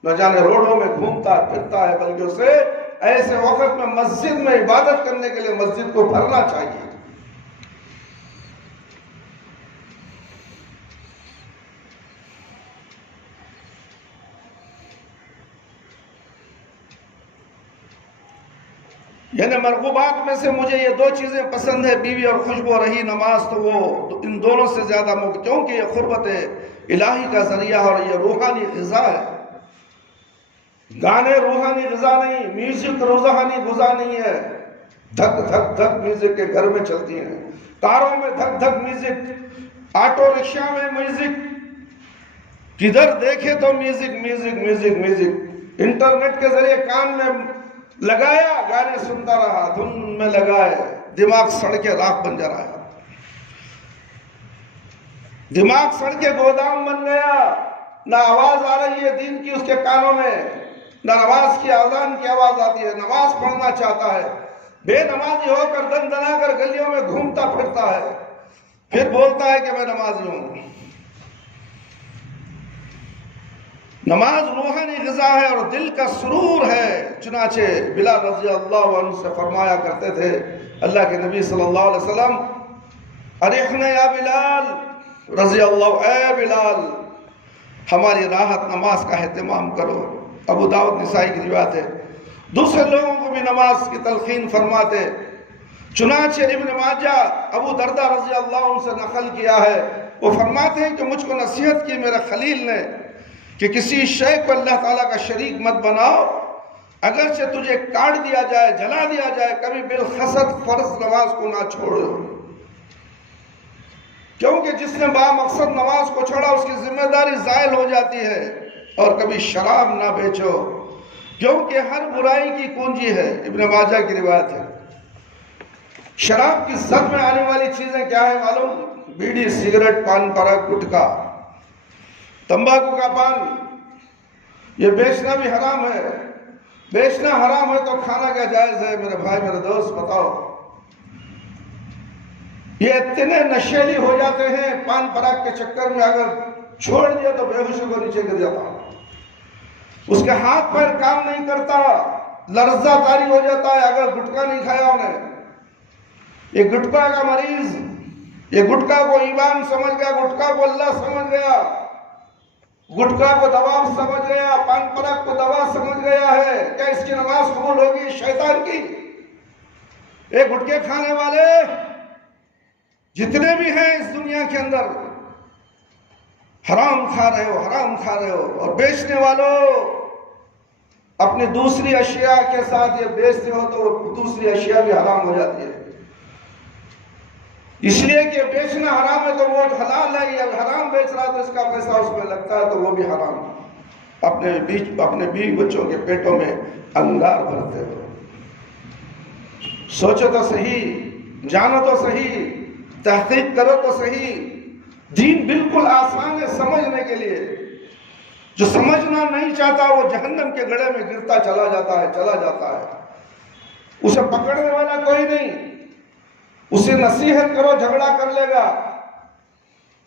نہ جانے روڈوں میں گھومتا پھرتا ہے، بلکہ اسے ایسے وقت میں مسجد میں عبادت کرنے کے لیے مسجد کو بھرنا چاہیے۔ یعنی مرغوبات میں سے مجھے یہ دو چیزیں پسند ہے، بیوی اور خوشبو، رہی نماز تو وہ ان دونوں سے زیادہ کیونکہ یہ قربت الہی کا ذریعہ اور یہ روحانی غذا ہے۔ گانے روحانی غذا نہیں، میوزک روحانی غذا نہیں ہے۔ دھک دھک دھک میوزک کے گھر میں چلتی ہیں، کاروں میں دھک دھک میوزک، آٹو رکشہ میں میوزک، کدھر دیکھے تو music music music music. Internet کے ذریعے کان میں لگایا، گانے سنتا رہا، دھن میں لگائے، دماغ سڑ کے راکھ بن جا رہا ہے، دماغ سڑ کے گودام بن گیا۔ نہ آواز آ رہی ہے دین کی اس کے کانوں میں، نہ نماز کی اذان کی آواز آتی ہے، نماز پڑھنا چاہتا ہے، بے نمازی ہو کر دن دنا کر گلیوں میں گھومتا پھرتا ہے، پھر بولتا ہے کہ میں نمازی ہوں۔ نماز روحانی غذا ہے اور دل کا سرور ہے۔ چنانچہ بلال رضی اللہ عنہ سے فرمایا کرتے تھے اللہ کے نبی صلی اللہ علیہ وسلم، ارحنا یا بلال رضی اللہ، اے بلال ہماری راحت نماز کا اہتمام کرو۔ ابو داؤد نسائی کی روایت ہے۔ دوسرے لوگوں کو بھی نماز کی تلقین فرماتے۔ چنانچہ ابن ماجہ ابو دردہ رضی اللہ عنہ سے نقل کیا ہے، وہ فرماتے ہیں کہ مجھ کو نصیحت کی میرے خلیل نے کہ کسی شے کو اللہ تعالیٰ کا شریک مت بناؤ، اگرچہ تجھے کاٹ دیا جائے، جلا دیا جائے، کبھی بالخصد فرض نماز کو نہ چھوڑو، کیونکہ جس نے بامقصد نماز کو چھوڑا اس کی ذمہ داری زائل ہو جاتی ہے۔ اور کبھی شراب نہ بیچو، کیونکہ ہر برائی کی کنجی ہے۔ ابن ماجہ کی روایت ہے۔ شراب کی زد میں آنے والی چیزیں کیا ہے معلوم؟ بیڑی، سگریٹ، پان پراگ، گٹکا، تمباکو کا پان، یہ بیچنا بھی حرام ہے۔ بیچنا حرام ہے تو کھانا کیا جائز ہے؟ میرے بھائی میرے دوست بتاؤ۔ یہ اتنے نشیلی ہو جاتے ہیں پان پراگ کے چکر میں، اگر چھوڑ دیا تو بے ہوشی کو نیچے گر جاتا، اس کے ہاتھ پیر کام نہیں کرتا، لرزہ طاری ہو جاتا ہے اگر گٹکا نہیں کھایا انہیں۔ یہ گٹکا کا مریض، یہ گٹکا کو ایمان سمجھ گیا، گٹکا کو اللہ سمجھ گیا، گٹکا کو دوا سمجھ گیا، پان پراگ کو دوا سمجھ گیا ہے۔ کیا اس کی نماز قبول ہوگی؟ شیطان کی۔ ایک گٹکے کھانے والے جتنے بھی ہیں اس دنیا کے اندر، حرام کھا رہے ہو، حرام کھا رہے ہو۔ اور بیچنے والوں اپنی دوسری اشیاء کے ساتھ یہ بیچتے ہو تو وہ دوسری اشیاء بھی حرام ہو جاتی ہے، اس لیے کہ بیچنا حرام ہے تو وہ حلال ہے، یا حرام بیچ رہا ہے تو اس کا پیسہ اس میں لگتا ہے تو وہ بھی حرام ہے۔ اپنے بیوی بچوں کے پیٹوں میں انگار بھرتے ہو۔ سوچو تو صحیح، جانو تو صحیح، تحقیق کرو تو صحیح۔ دین بالکل آسان ہے سمجھنے کے لیے، جو سمجھنا نہیں چاہتا وہ جہنم کے گڑھے میں گرتا چلا جاتا ہے۔ اسے پکڑنے والا کوئی نہیں، اسے نصیحت کرو جھگڑا کر لے گا،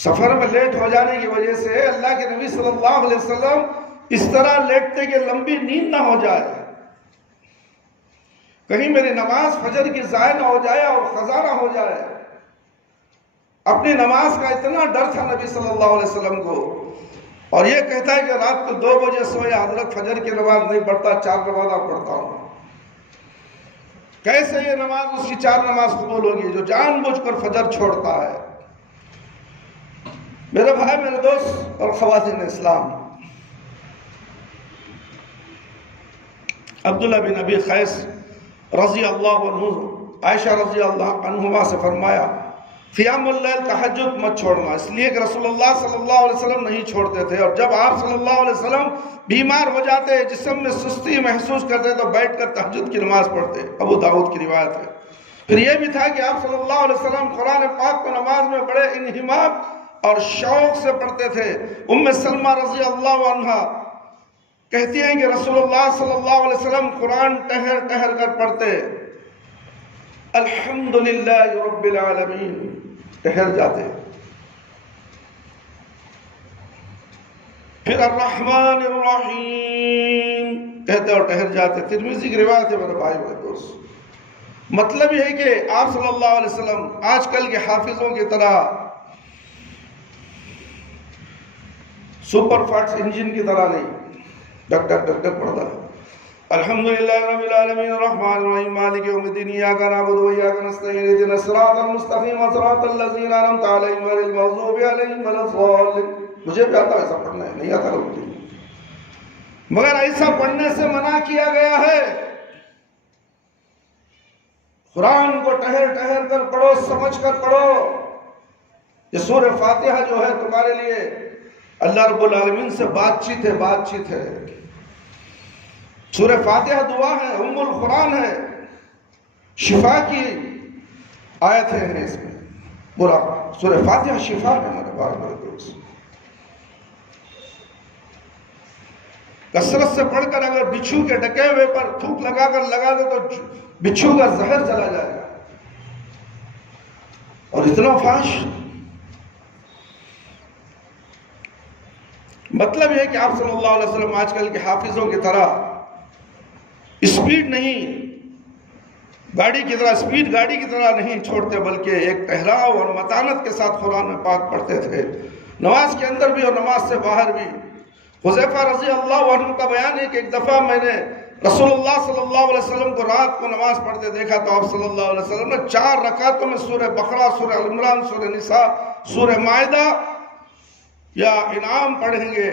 سفر میں لیٹ ہو جانے کی وجہ سے اللہ کے نبی صلی اللہ علیہ وسلم اس طرح لیٹتے کہ لمبی نیند نہ ہو جائے، کہیں میری نماز فجر کی ضائع نہ ہو جائے اور قضا نہ ہو جائے۔ اپنی نماز کا اتنا ڈر تھا نبی صلی اللہ علیہ وسلم کو، اور یہ کہتا ہے کہ رات کو 2 بجے سویا حضرت فجر کی نماز نہیں پڑھتا، 4 نمازیں پڑھتا ہوں۔ کیسے یہ نماز اس کی 4 نماز قبول ہوگی جو جان بوجھ کر فجر چھوڑتا ہے؟ میرے بھائی، میرے دوست اور خواتین اسلام، عبداللہ بن ابی قیس رضی اللہ عنہ عائشہ رضی اللہ عنہما سے فرمایا، قیام اللیل تہجد مت چھوڑنا، اس لیے کہ رسول اللہ صلی اللہ علیہ وسلم نہیں چھوڑتے تھے، اور جب آپ صلی اللہ علیہ وسلم بیمار ہو جاتے، جسم میں سستی محسوس کرتے تو بیٹھ کر تہجد کی نماز پڑھتے۔ ابو داؤد کی روایت ہے۔ پھر یہ بھی تھا کہ آپ صلی اللہ علیہ وسلم قرآن پاک کو نماز میں بڑے انہماک اور شوق سے پڑھتے تھے۔ ام سلمہ رضی اللہ عنہ کہتی ہیں کہ رسول اللہ صلی اللہ علیہ وسلم قرآن ٹہر ٹہر کر پڑھتے، الحمدللہ رب العالمین، ٹہر جاتے، پھر الرحمن الرحیم کہتے اور ٹہر جاتے۔ ترمذی کی روایت ہے میرے بھائی میرے دوست۔ مطلب یہ ہے کہ آپ صلی اللہ علیہ وسلم آج کل کے حافظوں کی طرح، سپر فاسٹ انجن کی طرح نہیں ڈک ڈک ڈک ڈک پڑھتا ہے۔ الحمدللہ رب العالمین الرحمن الرحیم مالک یوم الدین ایاک نعبد و ایاک نستعین اهدنا الصراط المستقیم صراط الذین انعمت علیہم غیر المغضوب علیہم ولا الضالین۔ مجھے بھی آتا ایسا پڑھنا ہے، نہیں آتا لوگ، مگر ایسا پڑھنے سے منع کیا گیا ہے۔ قرآن کو ٹہر ٹہر کر پڑھو، سمجھ کر پڑھو۔ یہ سورہ فاتحہ جو ہے تمہارے لیے اللہ رب العالمین سے بات چیت ہے۔ سورہ فاتحہ دعا ہے، ام القرآن ہے، شفا کی آیت ہے اس میں۔ پورا سورہ فاتحہ شفا ہے میرے بار میرے دوست۔ کثرت سے پڑھ کر اگر بچھو کے ڈکے ہوئے پر تھوک لگا دے تو بچھو کا زہر چلا جائے گا۔ اور اتنا فحش، مطلب یہ کہ آپ صلی اللہ علیہ وسلم آج کل کے حافظوں کی طرح اسپیڈ نہیں، گاڑی کی طرح نہیں چھوڑتے، بلکہ ایک ٹہراؤ اور متانت کے ساتھ قرآن پاک پڑھتے تھے، نماز کے اندر بھی اور نماز سے باہر بھی۔ حذیفہ رضی اللہ عنہ کا بیان ہے کہ ایک دفعہ میں نے رسول اللہ صلی اللہ علیہ وسلم کو رات کو نماز پڑھتے دیکھا تو آپ صلی اللہ علیہ وسلم نے 4 رکعتوں میں سورہ بقرہ، سورہ عمران، سورہ نساء، سورہ مائدہ یا انعام پڑھیں گے،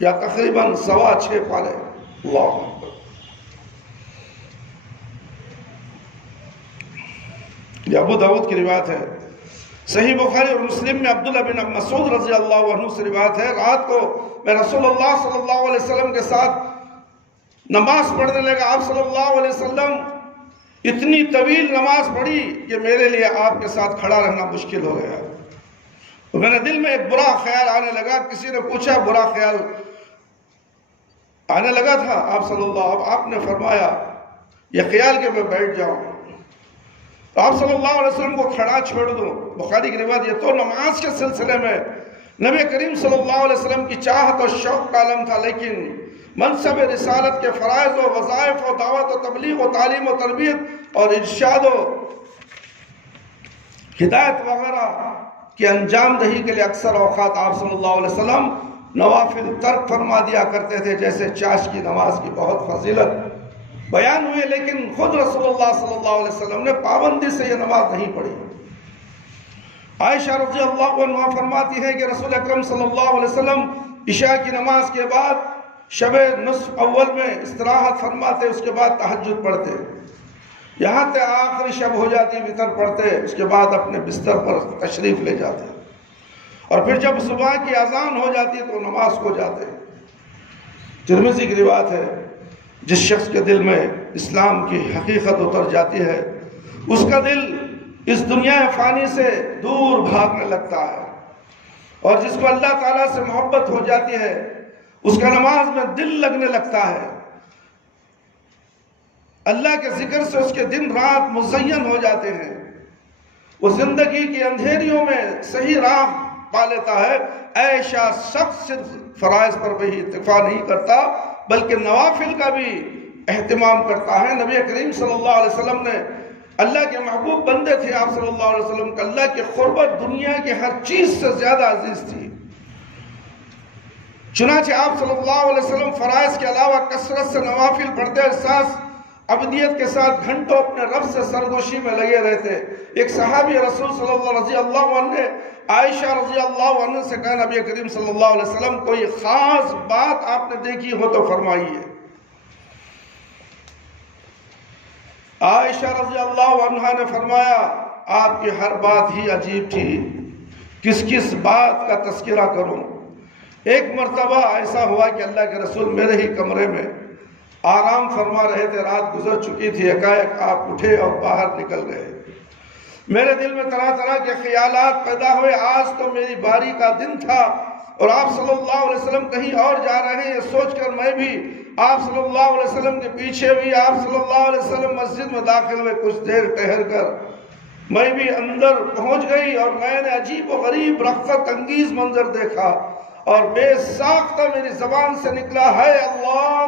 یا تقریباً 6.25 پارے۔ اللہ اکبر۔ یہ ابو داؤد کی روایت ہے۔ صحیح بخاری اور مسلم میں عبداللہ بن مسعود رضی اللہ عنہ سے روایت ہے، رات کو میں رسول اللہ صلی اللہ علیہ وسلم کے ساتھ نماز پڑھنے لگا۔ آپ صلی اللہ علیہ وسلم اتنی طویل نماز پڑھی کہ میرے لیے آپ کے ساتھ کھڑا رہنا مشکل ہو گیا۔ تو میرے دل میں ایک برا خیال آنے لگا۔ کسی نے پوچھا، برا خیال آنے لگا تھا آپ صلی اللہ، آپ نے فرمایا یہ خیال کہ میں بیٹھ جاؤں، تو آپ صلی اللہ علیہ وسلم کو کھڑا چھوڑ دو۔ بخاری کی روایت یہ تو نماز کے سلسلے میں نبی کریم صلی اللہ علیہ وسلم کی چاہت اور شوق کا عالم تھا، لیکن منصب رسالت کے فرائض و وظائف و دعوت و تبلیغ و تعلیم و تربیت اور ارشاد و ہدایت وغیرہ کی انجام دہی کے لیے اکثر اوقات آپ صلی اللہ علیہ وسلم نوافل ترک فرما دیا کرتے تھے، جیسے چاش کی نماز کی بہت فضیلت بیان ہوئے، لیکن خود رسول اللہ صلی اللہ علیہ وسلم نے پابندی سے یہ نماز نہیں پڑھی۔ عائشہ رضی اللہ عنہ فرماتی ہے کہ رسول اکرم صلی اللہ علیہ وسلم عشاء کی نماز کے بعد شب نصف اول میں استراحت فرماتے، اس کے بعد تہجد پڑھتے، یہاں تک آخری شب ہو جاتی وتر پڑھتے، اس کے بعد اپنے بستر پر تشریف لے جاتے، اور پھر جب صبح کی اذان ہو جاتی تو نماز کو جاتے۔ ترمذی کی روایت ہے، جس شخص کے دل میں اسلام کی حقیقت اتر جاتی ہے، اس کا دل اس دنیا فانی سے دور بھاگنے لگتا ہے، اور جس کو اللہ تعالیٰ سے محبت ہو جاتی ہے اس کا نماز میں دل لگنے لگتا ہے، اللہ کے ذکر سے اس کے دن رات مزین ہو جاتے ہیں، وہ زندگی کی اندھیریوں میں صحیح راہ پا لیتا ہے، ایسا شخص صرف فرائض پر بھی اکتفا نہیں کرتا بلکہ نوافل کا بھی اہتمام کرتا ہے۔ نبی کریم صلی اللہ علیہ وسلم نے اللہ کے محبوب بندے تھے آپ صلی اللہ علیہ وسلم کا، اللہ کی قربت دنیا کی ہر چیز سے زیادہ عزیز تھی۔ چنانچہ آپ صلی اللہ علیہ وسلم فرائض کے علاوہ کثرت سے نوافل پڑھتے، احساس عبدیت کے ساتھ گھنٹوں اپنے رب سے سرگوشی میں لگے رہتے۔ ایک صحابی رسول صلی اللہ رضی اللہ عنہ نے عائشہ رضی اللہ عنہ سے کہا، نبی کریم صلی اللہ علیہ وسلم کوئی خاص بات آپ نے دیکھی ہو تو فرمائیے۔ عائشہ رضی اللہ عنہ نے فرمایا، آپ کی ہر بات ہی عجیب تھی، کس کس بات کا تذکرہ کروں۔ ایک مرتبہ ایسا ہوا کہ اللہ کے رسول میرے ہی کمرے میں آرام فرما رہے تھے، رات گزر چکی تھی، یکایک آپ اٹھے اور باہر نکل گئے۔ میرے دل میں طرح طرح کے خیالات پیدا ہوئے، آج تو میری باری کا دن تھا اور آپ صلی اللہ علیہ وسلم کہیں اور جا رہے ہیں، یہ سوچ کر میں بھی آپ صلی اللہ علیہ وسلم کے پیچھے بھی آپ صلی اللہ علیہ وسلم مسجد میں داخل ہوئے۔ کچھ دیر ٹہر کر میں بھی اندر پہنچ گئی اور میں نے عجیب و غریب رغبت انگیز منظر دیکھا اور بے ساختہ میری زبان سے نکلا، ہے اللہ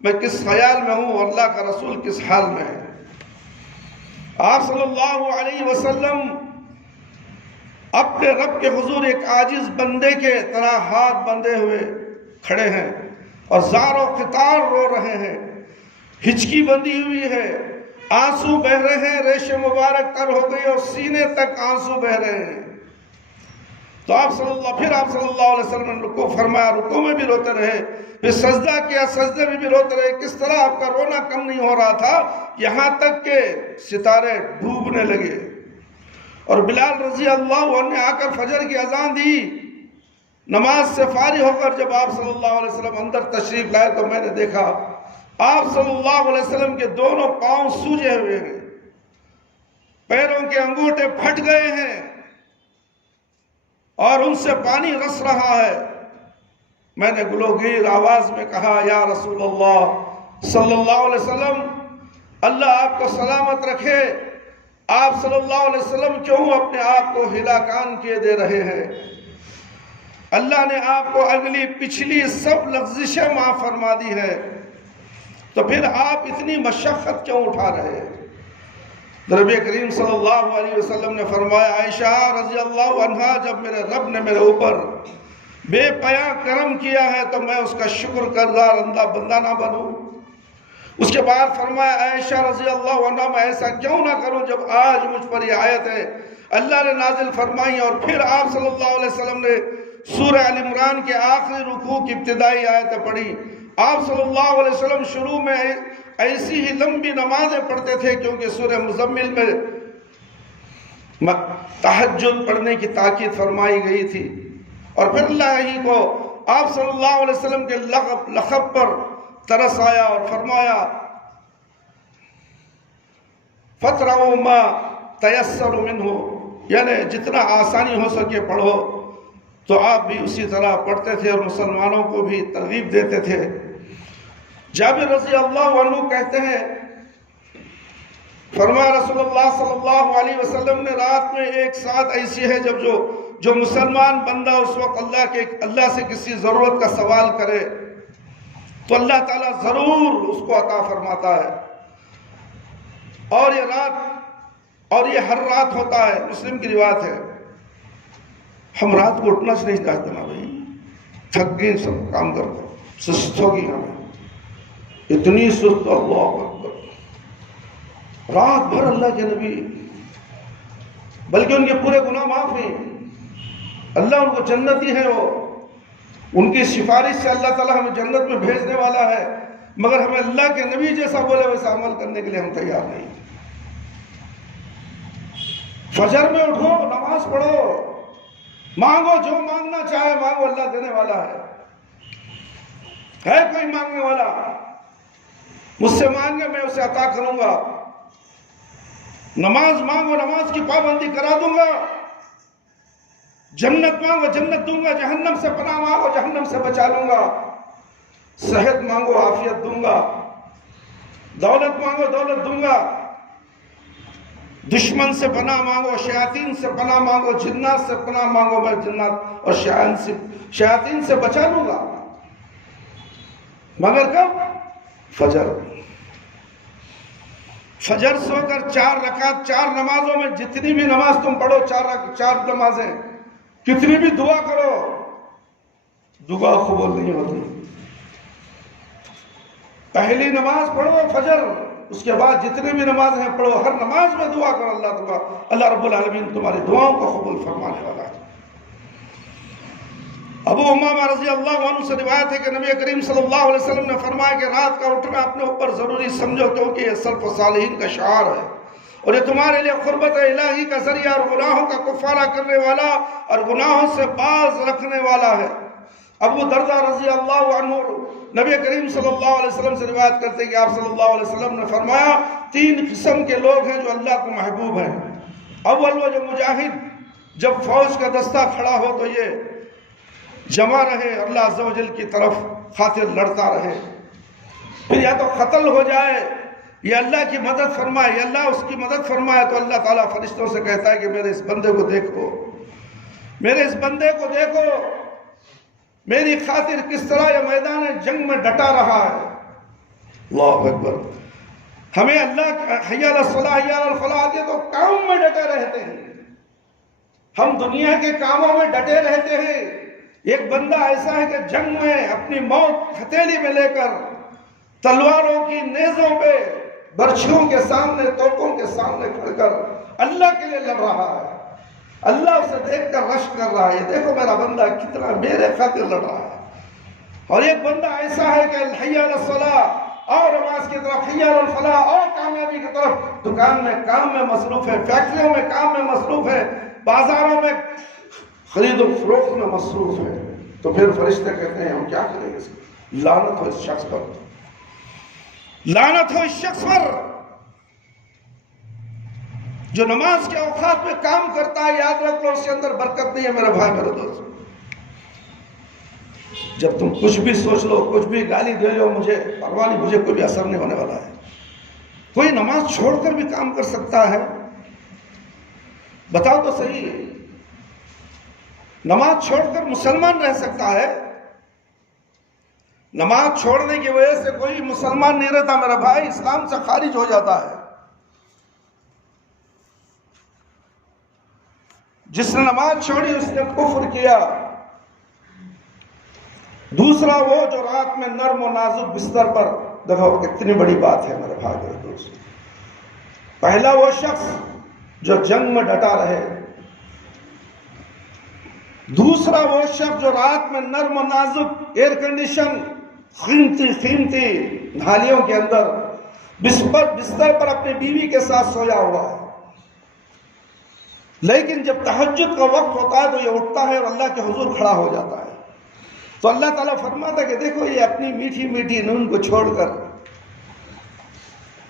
میں کس خیال میں ہوں اور اللہ کا رسول کس حال میں ہے۔ آپ صلی اللہ علیہ وسلم اپنے رب کے حضور ایک عاجز بندے کے طرح ہاتھ بندھے ہوئے کھڑے ہیں اور زار و قطار رو رہے ہیں، ہچکی بندھی ہوئی ہے، آنسو بہ رہے ہیں، ریش مبارک تر ہو گئی اور سینے تک آنسو بہ رہے ہیں۔ تو پھر آپ صلی اللہ علیہ وسلم نے رکوع فرمایا، رکوع میں بھی روتے رہے، پھر سجدہ کیا، سجدے میں بھی روتے رہے۔ کس طرح آپ کا رونا کم نہیں ہو رہا تھا، یہاں تک کہ ستارے ڈوبنے لگے۔ اور بلال رضی اللہ عنہ نے آ کر فجر کی اذان دی۔ نماز سے فارغ ہو کر جب آپ صلی اللہ علیہ وسلم اندر تشریف لائے تو میں نے دیکھا آپ صلی اللہ علیہ وسلم کے دونوں پاؤں سوجے ہوئے ہیں، پیروں کے انگوٹھے پھٹ گئے ہیں اور ان سے پانی رس رہا ہے۔ میں نے گلوگیر آواز میں کہا، یا رسول اللہ صلی اللہ علیہ وسلم، اللہ آپ کو سلامت رکھے، آپ صلی اللہ علیہ وسلم کیوں اپنے آپ کو ہلاکان کیے دے رہے ہیں؟ اللہ نے آپ کو اگلی پچھلی سب لغزشیں معاف فرما دی ہے، تو پھر آپ اتنی مشقت کیوں اٹھا رہے ہیں؟ نبی کریم صلی اللہ علیہ وسلم نے فرمایا، عائشہ رضی اللہ عنہا، جب میرے رب نے میرے اوپر بے پایاں کرم کیا ہے تو میں اس کا شکر گزار بندہ نہ بنوں؟ اس کے بعد فرمایا، عائشہ رضی اللہ عنہ، میں ایسا کیوں نہ کروں جب آج مجھ پر یہ آیتیں اللہ نے نازل فرمائی؟ اور پھر آپ صلی اللہ علیہ وسلم نے سورہ ال عمران کے آخری رکوع کی ابتدائی آیتیں پڑھی۔ آپ صلی اللہ علیہ وسلم شروع میں ایسی ہی لمبی نمازیں پڑھتے تھے کیونکہ سورہ مزمل میں تہجد پڑھنے کی تاکید فرمائی گئی تھی، اور پھر اللہ ہی کو آپ صلی اللہ علیہ وسلم کے لقب پر ترس آیا اور فرمایا، فَتْرَعُوا مَا تَيَسَّرُ مِنْهُ، یعنی جتنا آسانی ہو سکے پڑھو۔ تو آپ بھی اسی طرح پڑھتے تھے اور مسلمانوں کو بھی ترغیب دیتے تھے۔ جابر رضی اللہ عنہ کہتے ہیں، فرمایا رسول اللہ صلی اللہ علیہ وسلم نے رات میں ایک ساتھ ایسی ہے جب جو مسلمان بندہ اس وقت اللہ سے کسی ضرورت کا سوال کرے تو اللہ تعالیٰ ضرور اس کو عطا فرماتا ہے، اور یہ ہر رات ہوتا ہے۔ مسلم کی روایت ہے۔ ہم رات کو اٹھنا سے نہیں چاہتے نا بھائی، تھک گئے سب کام کر کر، سست ہو گئی ہمیں، اتنی سست، اللہ اکبر، رات بھر اللہ کے نبی، بلکہ ان کے پورے گناہ معاف ہیں، اللہ ان کو جنتی ہے، وہ ان کی سفارش سے اللہ تعالیٰ ہمیں جنت میں بھیجنے والا ہے، مگر ہمیں اللہ کے نبی جیسا بولے ویسا عمل کرنے کے لیے ہم تیار نہیں۔ فجر میں اٹھو، نماز پڑھو، مانگو، جو مانگنا چاہے مانگو، اللہ دینے والا ہے کوئی مانگنے والا؟ مجھ سے مانگے میں اسے عطا کروں گا۔ نماز مانگو، نماز کی پابندی کرا دوں گا۔ جنت مانگو، جنت دوں گا۔ جہنم سے پناہ مانگو، جہنم سے بچا لوں گا۔ صحت مانگو، عافیت دوں گا۔ دولت مانگو، دولت دوں گا۔ دشمن سے پناہ مانگو، شیاطین سے پناہ مانگو، جنات سے پناہ مانگو، میں جنات اور شیاطین سے بچا لوں گا، مگر کب؟ فجر سو کر 4 رکعت 4 نمازوں میں جتنی بھی نماز تم پڑھو، 4 نمازیں، کتنی بھی دعا کرو، دعا قبول نہیں ہوتی۔ پہلی نماز پڑھو فجر، اس کے بعد جتنے بھی نماز ہیں پڑھو، ہر نماز میں دعا کرو، اللہ رب العالمین تمہاری دعاؤں کو قبول فرمانے والا ہے۔ ابو امامہ رضی اللہ عنہ سے روایت ہے کہ نبی کریم صلی اللہ علیہ وسلم نے فرمایا کہ رات کا اٹھنا اپنے اوپر ضروری سمجھو، کیونکہ یہ سلف صالحین کا شعار ہے، اور یہ تمہارے لیے قربت الہی کا ذریعہ اور گناہوں کا کفارہ کرنے والا اور گناہوں سے باز رکھنے والا ہے۔ ابو دردہ رضی اللہ عنہ نبی کریم صلی اللہ علیہ وسلم سے روایت کرتے ہیں کہ آپ صلی اللہ علیہ وسلم نے فرمایا 3 قسم کے لوگ ہیں جو اللہ کو محبوب ہیں۔ اول وہ جو مجاہد، جب فوج کا دستہ کھڑا ہو تو یہ جمع رہے، اللہ عز و جل کی طرف خاطر لڑتا رہے، پھر یا تو قتل ہو جائے یا اللہ کی مدد فرمائے، یا اللہ اس کی مدد فرمائے تو اللہ تعالیٰ فرشتوں سے کہتا ہے کہ میرے اس بندے کو دیکھو، میرے اس بندے کو دیکھو، میری خاطر کس طرح یہ میدان جنگ میں ڈٹا رہا ہے۔ اللہ اکبر۔ ہمیں اللہ حی علی الصلاح حی علی الفلاح آتی ہے تو کام میں ڈٹے رہتے ہیں، ہم دنیا کے کاموں میں ڈٹے رہتے ہیں۔ ایک بندہ ایسا ہے کہ جنگ میں اپنی موت ہتھیلی میں لے کر، تلواروں کی نیزوں پہ، برچھیوں کے سامنے، توپوں کے سامنے کھڑ کر اللہ کے لیے لڑ رہا ہے، اللہ اسے دیکھ کر رشک کر رہا ہے، یہ دیکھو میرا بندہ کتنا میرے خاطر لڑ رہا ہے۔ اور ایک بندہ ایسا ہے کہ حی علی الصلاح اور نماز کی طرف، حی علی الفلاح اور کامیابی کی طرف، دکان میں کام میں مصروف ہے، فیکٹریوں میں کام میں مصروف ہے، بازاروں میں خرید و فروخت میں مصروف ہے، تو پھر فرشتے کہتے ہیں ہم کیا کریں اس کو؟ لعنت ہو اس شخص پر، لعنت ہو اس شخص پر جو نماز کے اوقات میں کام کرتا ہے۔ یاد رکھ لو اس کے اندر برکت نہیں ہے میرے بھائی میرے دوست۔ جب تم کچھ بھی سوچ لو، کچھ بھی گالی دے لو، مجھے پرواہ نہیں، مجھے کوئی بھی اثر نہیں ہونے والا ہے۔ کوئی نماز چھوڑ کر بھی کام کر سکتا ہے؟ بتاؤ تو صحیح، نماز چھوڑ کر مسلمان رہ سکتا ہے؟ نماز چھوڑنے کی وجہ سے کوئی مسلمان نہیں رہتا میرا بھائی، اسلام سے خارج ہو جاتا ہے۔ جس نے نماز چھوڑی اس نے کفر کیا۔ دوسرا وہ جو رات میں نرم و نازک بستر پر، دیکھو کتنی بڑی بات ہے میرے بھائی میرے دوست۔ پہلا وہ شخص جو جنگ میں ڈٹا رہے، دوسرا وہ شخص جو رات میں نرم و نازک ایئر کنڈیشن قیمتی ڈھالیوں کے اندر بستر پر اپنی بیوی کے ساتھ سویا ہوا ہے، لیکن جب تہجد کا وقت ہوتا ہے تو یہ اٹھتا ہے اور اللہ کے حضور کھڑا ہو جاتا ہے، تو اللہ تعالیٰ فرماتا ہے کہ دیکھو یہ اپنی میٹھی میٹھی نیند کو چھوڑ کر،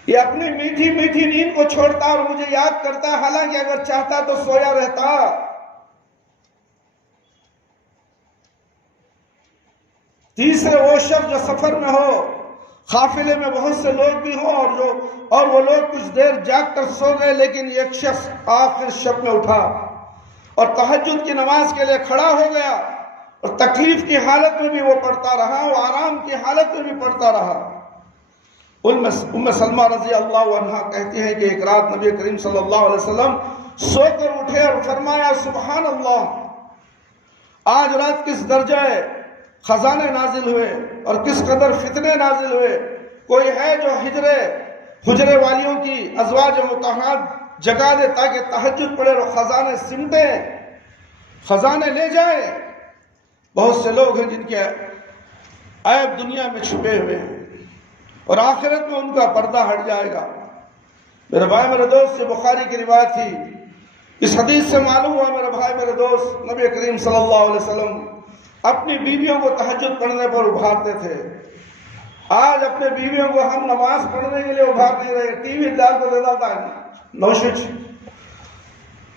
یہ اپنی میٹھی میٹھی نیند کو چھوڑتا اور مجھے یاد کرتا ہے، حالانکہ اگر چاہتا تو سویا رہتا۔ تیسرے وہ شخص جو سفر میں ہو، قافلے میں بہت سے لوگ بھی ہوں اور وہ لوگ کچھ دیر جاگ کر سو گئے، لیکن ایک شخص آخر شب میں اٹھا اور تہجد کی نماز کے لیے کھڑا ہو گیا، اور تکلیف کی حالت میں بھی وہ پڑھتا رہا، وہ آرام کی حالت میں بھی پڑھتا رہا۔ ام سلمہ رضی اللہ عنہا کہتی ہیں کہ ایک رات نبی کریم صلی اللہ علیہ وسلم سو کر اٹھے اور فرمایا سبحان اللہ، آج رات کس درجہ خزانے نازل ہوئے اور کس قدر فتنے نازل ہوئے۔ کوئی ہے جو حجرے والیوں کی ازواج مطہرات جگا دے تاکہ تہجد پڑھے اور خزانے سمٹے، خزانے لے جائے۔ بہت سے لوگ ہیں جن کے عیب دنیا میں چھپے ہوئے ہیں اور آخرت میں ان کا پردہ ہٹ جائے گا۔ میرے بھائی میرے دوست، یہ بخاری کی روایت تھی۔ اس حدیث سے معلوم ہوا میرے بھائی میرے دوست، نبی کریم صلی اللہ علیہ وسلم اپنی بیویوں کو تہجد پڑھنے پر ابھارتے تھے۔ آج اپنے بیویوں کو ہم نماز پڑھنے کے لیے ابھار نہیں رہے، ٹی وی لا کے دے دیتا ہے، نوشش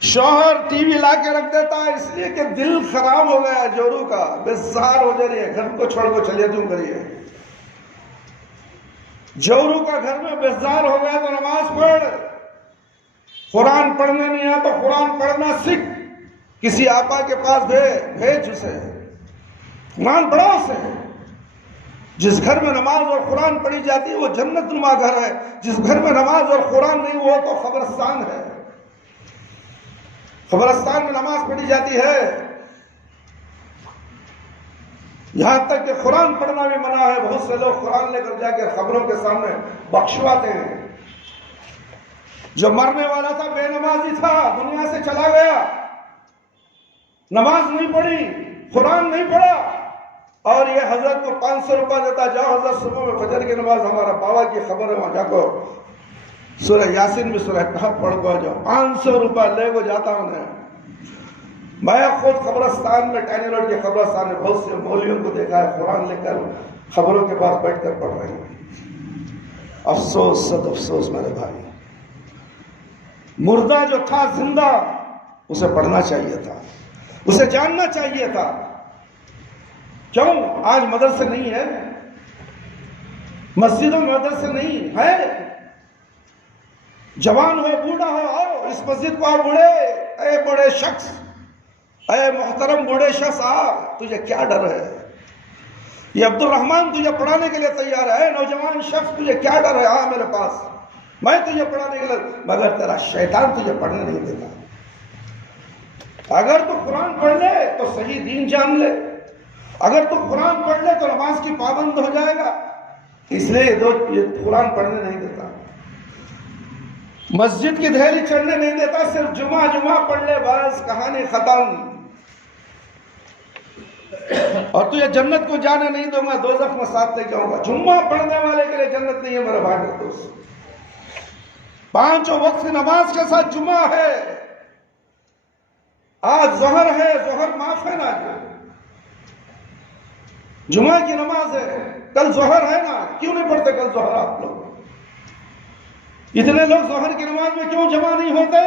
شوہر ٹی وی لا کے رکھ دیتا ہے، اس لیے کہ دل خراب ہو گیا جورو کا، بیزار ہو جا رہی ہے، گھر کو چھوڑ کو چلیے تم کریے۔ جورو کا گھر میں بیزار ہو گیا تو نماز پڑھ، قرآن پڑھنے نہیں آتا تو قرآن پڑھنا سیکھ، کسی آقا کے پاس بھیج اسے، قرآن پڑھا اسے۔ جس گھر میں نماز اور قرآن پڑھی جاتی ہے وہ جنت نما گھر ہے، جس گھر میں نماز اور قرآن نہیں ہوا تو قبرستان ہے۔ قبرستان میں نماز پڑھی جاتی ہے، یہاں تک کہ قرآن پڑھنا بھی منع ہے۔ بہت سے لوگ قرآن لے کر جا کے قبروں کے سامنے بخشواتے ہیں۔ جو مرنے والا تھا بے نمازی تھا، دنیا سے چلا گیا، نماز نہیں پڑھی، قرآن نہیں پڑھا، اور یہ حضرت کو 500 روپیہ دیتا، جاؤ حضرت صبح میں فجر کی نماز ہمارا بابا کی خبر ہے وہاں جا کو سورہ یاسین میں سورہ کہف پڑھ کو جاؤ، 500 روپیہ لے کو جاتا ہوں نے۔ میں خود قبرستان میں ٹینی روڈ کے قبرستان میں بہت سے مولویوں کو دیکھا ہے قرآن لے کر قبروں کے پاس بیٹھ کر پڑھ رہے ہیں۔ افسوس، صد افسوس میرے بھائی، مردہ جو تھا زندہ اسے پڑھنا چاہیے تھا، اسے جاننا چاہیے تھا۔ کیوں آج مدرسے نہیں ہے؟ مسجدوں میں مدرسے نہیں ہے؟ جوان ہو بوڑھا ہو آؤ اس مسجد کو، آؤ بوڑھے، اے بوڑھے شخص، اے محترم بوڑھے شخص آ، تجھے کیا ڈر ہے؟ یہ عبد الرحمن تجھے پڑھانے کے لیے تیار ہے، نوجوان شخص تجھے کیا ڈر ہے؟ آ میرے پاس، میں تجھے پڑھانے کے لیے، مگر تیرا شیطان تجھے پڑھنے نہیں دیتا۔ اگر تو قرآن پڑھ لے تو صحیح دین جان لے، اگر تو قرآن پڑھ لے تو نماز کی پابند ہو جائے گا، اس لیے یہ قرآن پڑھنے نہیں دیتا، مسجد کی دہلی چڑھنے نہیں دیتا، صرف جمعہ پڑھ لے بس کہانی ختم، اور تجھے جنت کو جانے نہیں دوں گا، دوزخ میں ساتھ لے جاؤں گا۔ جمعہ پڑھنے والے کے لیے جنت نہیں ہے میرے بھائی اور دوست۔ 5 وقت کی نماز کے ساتھ جمعہ ہے، آج ظہر ہے، ظہر معاف ہے نا، جمعہ کی نماز ہے، کل ظہر ہے نا، کیوں نہیں پڑھتے کل ظہر آپ لوگ؟ اتنے لوگ ظہر کی نماز میں کیوں جمع نہیں ہوتے؟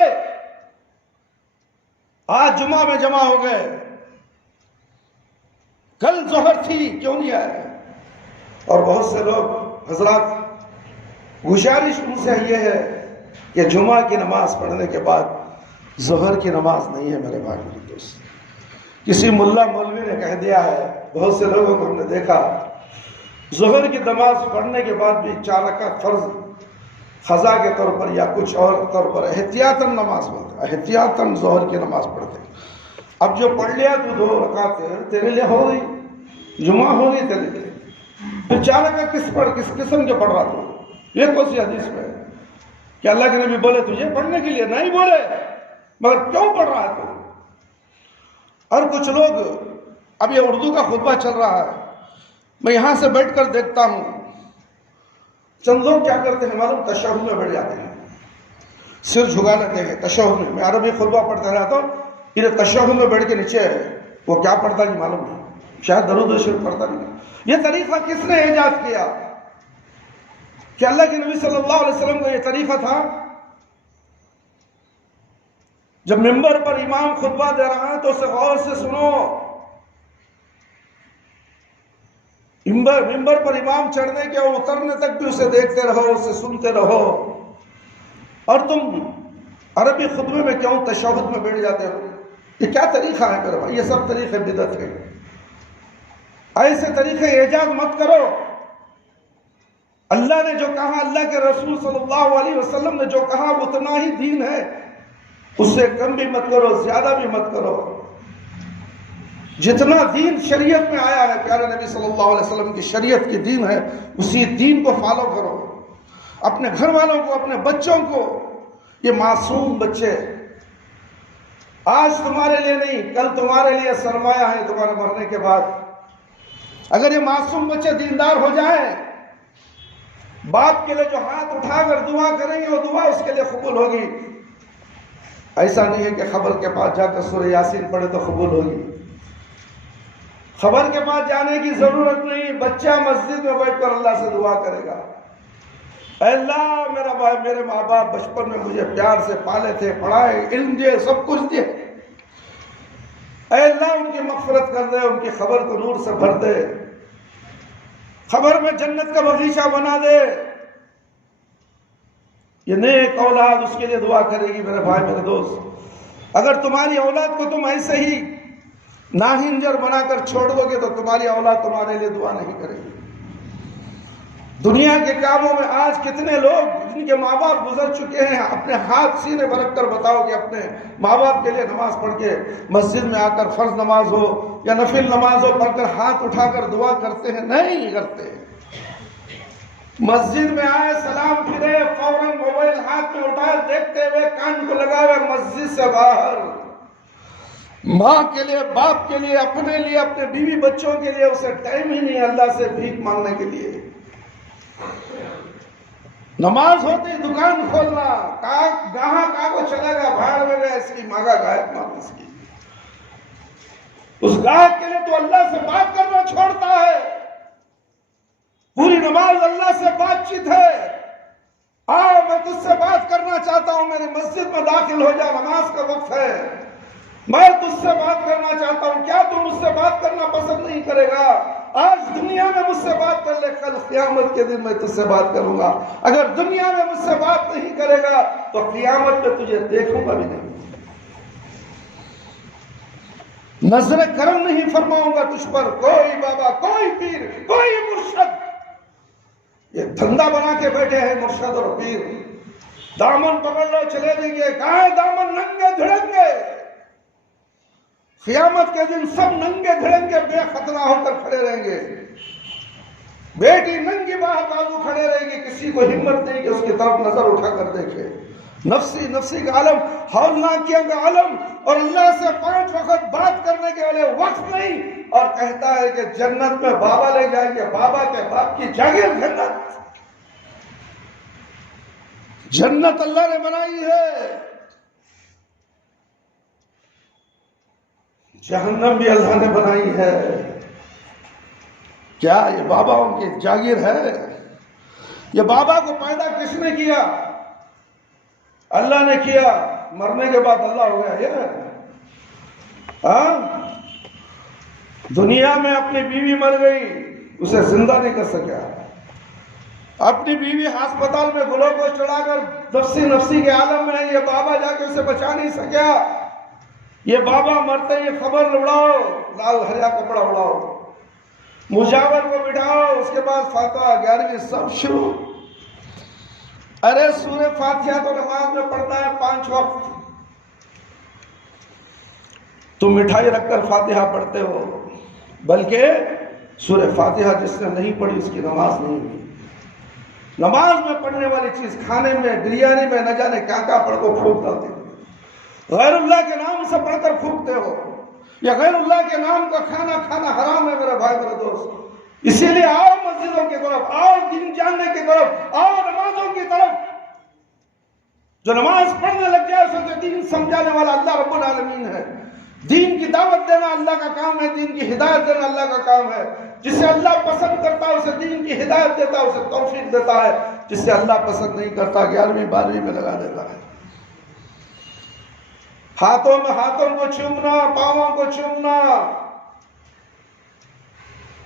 آج جمعہ میں جمع ہو گئے، کل ظہر تھی کیوں نہیں آئے؟ اور بہت سے لوگ حضرات گزارش ان سے یہ ہے کہ جمعہ کی نماز پڑھنے کے بعد ظہر کی نماز نہیں ہے میرے بھائی میرے دوست۔ کسی ملا مولوی نے کہہ دیا ہے، بہت سے لوگوں کو ہم نے دیکھا ظہر کی نماز پڑھنے کے بعد بھی 4 رکعت فرض قضا کے طور پر یا کچھ اور طور پر احتیاطاً نماز پڑھتے، احتیاطاً ظہر کی نماز پڑھتے۔ اب جو پڑھ لیا تو 2 رکعت تیرے لیے ہو گئی، جمعہ ہو گئی تیرے لیے، پھر 4 رکعت کس قسم کے پڑھ رہا تو؟ یہ کون سی حدیث میں ہے کہ اللہ کے نبی بولے تجھے پڑھنے کے لیے؟ نہیں بولے، مگر کیوں پڑھ رہا ہے تو؟ اور کچھ لوگ، اب یہ اردو کا خطبہ چل رہا ہے، میں یہاں سے بیٹھ کر دیکھتا ہوں چند لوگ کیا کرتے ہیں معلوم؟ تشہد میں بیٹھ جاتے ہیں، سر جھکا لیتے ہیں تشہد میں۔ میں عربی خطبہ پڑھتا رہتا ہوں، انہیں تشہد میں بیٹھ کے نیچے وہ کیا پڑھتا نہیں معلوم نہیں، شاید درود و شریف پڑھتا نہیں۔ یہ طریقہ کس نے ایجاد کیا؟ کہ اللہ کے نبی صلی اللہ علیہ وسلم کا یہ طریقہ تھا؟ جب ممبر پر امام خطبہ دے رہا ہے تو اسے غور سے سنو، ممبر پر امام چڑھنے کے اور اترنے تک بھی اسے دیکھتے رہو، اسے سنتے رہو۔ اور تم عربی خطبے میں کیوں تشہد میں بیٹھ جاتے ہو؟ یہ کیا طریقہ ہے میرے بھائی؟ یہ سب طریقے بدعت ہے، ایسے طریقے ایجاد مت کرو۔ اللہ نے جو کہا، اللہ کے رسول صلی اللہ علیہ وسلم نے جو کہا اتنا ہی دین ہے، اس سے کم بھی مت کرو، زیادہ بھی مت کرو۔ جتنا دین شریعت میں آیا ہے، پیارے نبی صلی اللہ علیہ وسلم کی شریعت کی دین ہے، اسی دین کو فالو کرو۔ اپنے گھر والوں کو، اپنے بچوں کو، یہ معصوم بچے آج تمہارے لیے نہیں، کل تمہارے لیے سرمایہ ہے تمہارے مرنے کے بعد۔ اگر یہ معصوم بچے دیندار ہو جائیں، باپ کے لیے جو ہاتھ اٹھا کر دعا کریں گے وہ دعا اس کے لیے قبول ہوگی۔ ایسا نہیں ہے کہ خبر کے پاس جا کر سورہ یاسین پڑھے تو قبول ہوگی، خبر کے پاس جانے کی ضرورت نہیں۔ بچہ مسجد میں بیٹھ کر اللہ سے دعا کرے گا، اے اللہ میرا بھائی، میرے ماں باپ بچپن میں مجھے پیار سے پالے تھے، پڑھائے، علم دیے، سب کچھ دیے، اے اللہ ان کی مغفرت کر دے، ان کی خبر کو نور سے بھر دے، خبر میں جنت کا باغیچہ بنا دے۔ یہ نیک اولاد اس کے لیے دعا کرے گی میرے بھائی میرے دوست۔ اگر تمہاری اولاد کو تم ایسے ہی ناہنجر بنا کر چھوڑ دو گے تو تمہاری اولاد تمہارے لیے دعا نہیں کرے گی۔ دنیا کے کاموں میں آج کتنے لوگ جن کے ماں باپ گزر چکے ہیں، اپنے ہاتھ سینے پر رکھ کر بتاؤ کہ اپنے ماں باپ کے لیے نماز پڑھ کے مسجد میں آ کر فرض نماز ہو یا نفل نماز ہو پڑھ کر ہاتھ اٹھا کر دعا کرتے ہیں؟ نہیں کرتے۔ مسجد میں آئے، سلام پھرے، فوراً موبائل ہاتھ میں اٹھائے، دیکھتے ہوئے کان کو لگائے مسجد سے باہر۔ ماں کے لیے، باپ کے لیے، اپنے لیے، اپنے بیوی بچوں کے لیے اسے ٹائم ہی نہیں اللہ سے بھیک مانگنے کے لیے۔ نماز ہوتی دکان کھولنا، گاہک کو چلے گا بھاڑ میں گیا، اس کی مانگا گاہک مانگ اس کی۔ اس گاہک کے لیے تو اللہ سے بات کرنا چھوڑتا ہے۔ پوری نماز اللہ سے بات چیت ہے۔ آؤ میں تجھ سے بات کرنا چاہتا ہوں، میری مسجد میں داخل ہو جا، نماز کا وقت ہے، میں تجھ سے بات کرنا چاہتا ہوں، کیا تم مجھ سے بات کرنا پسند نہیں کرے گا؟ آج دنیا میں مجھ سے بات کر لے، کل قیامت کے دن میں تجھ سے بات کروں گا۔ اگر دنیا میں مجھ سے بات نہیں کرے گا تو قیامت میں تجھے دیکھوں گا بھی نہیں، نظر کرم نہیں فرماؤں گا تجھ پر۔ کوئی بابا، کوئی پیر، کوئی مرشد، یہ دھندا بنا کے بیٹھے ہیں مرشد اور پیر۔ دامن پکڑ لو چلے دیں گے، کہاں دامن ننگے دھڑنگے، قیامت کے دن سب ننگے دھڑنگے بے خطرہ ہو کر کھڑے رہیں گے۔ بیٹی ننگی بازو کھڑے رہے گی، کسی کو ہمت نہیں کہ اس کی طرف نظر اٹھا کر دیکھے۔ نفسی نفسی کا عالم، ہولناکیوں کا عالم، اور اللہ سے 5 وقت بات کرنے کے والے وقت نہیں، اور کہتا ہے کہ جنت میں بابا لے جائیں گے، بابا کے باپ کی جاگیر جنت۔ جنت اللہ نے بنائی ہے، جہنم بھی اللہ نے بنائی ہے۔ کیا یہ بابا ان کی جاگیر ہے؟ یہ بابا کو پیدا کس نے کیا؟ اللہ نے کیا، مرنے کے بعد اللہ ہو گیا یہ؟ دنیا میں اپنی بیوی مر گئی، اسے زندہ نہیں کر سکیا۔ اپنی بیوی ہسپتال میں گلوکوز چڑھا کر نفسی نفسی کے عالم میں ہے، یہ بابا جا کے اسے بچا نہیں سکیا۔ یہ بابا مرتے یہ خبر اڑاؤ، لال ہریا کپڑا اڑاؤ، مجاور کو بٹھاؤ، اس کے بعد فاتحہ 11ویں سب شروع۔ ارے سورہ فاتحہ تو نماز میں پڑھتا ہے 5 وقت، تم مٹھائی رکھ کر فاتحہ پڑھتے ہو، بلکہ سورہ فاتحہ جس نے نہیں پڑھی اس کی نماز نہیں ہوئی۔ نماز میں پڑھنے والی چیز کھانے میں، بریانی میں، نہ جانے کیا کیا پڑھ کو پھونک ڈالتے ہو، غیر اللہ کے نام سے پڑھ کر پھونکتے ہو۔ یا غیر اللہ کے نام کا کھانا کھانا حرام ہے میرے بھائی میرے دوست۔ اسی لیے آؤ مسجدوں کی طرف، آؤ دین جاننے کی طرف، آؤ نمازوں کی طرف۔ جو نماز پڑھنے لگ جائے اسے دین سمجھانے والا اللہ رب العالمین ہے۔ دین کی دعوت دینا اللہ کا کام ہے، دین کی ہدایت دینا اللہ کا کام ہے۔ جسے اللہ پسند کرتا ہے اسے دین کی ہدایت دیتا ہے، اسے توفیق دیتا ہے۔ جسے اللہ پسند نہیں کرتا 11ویں 12ویں میں لگا دیتا ہے۔ ہاتھوں میں ہاتھوں کو چومنا، پاؤں کو چومنا،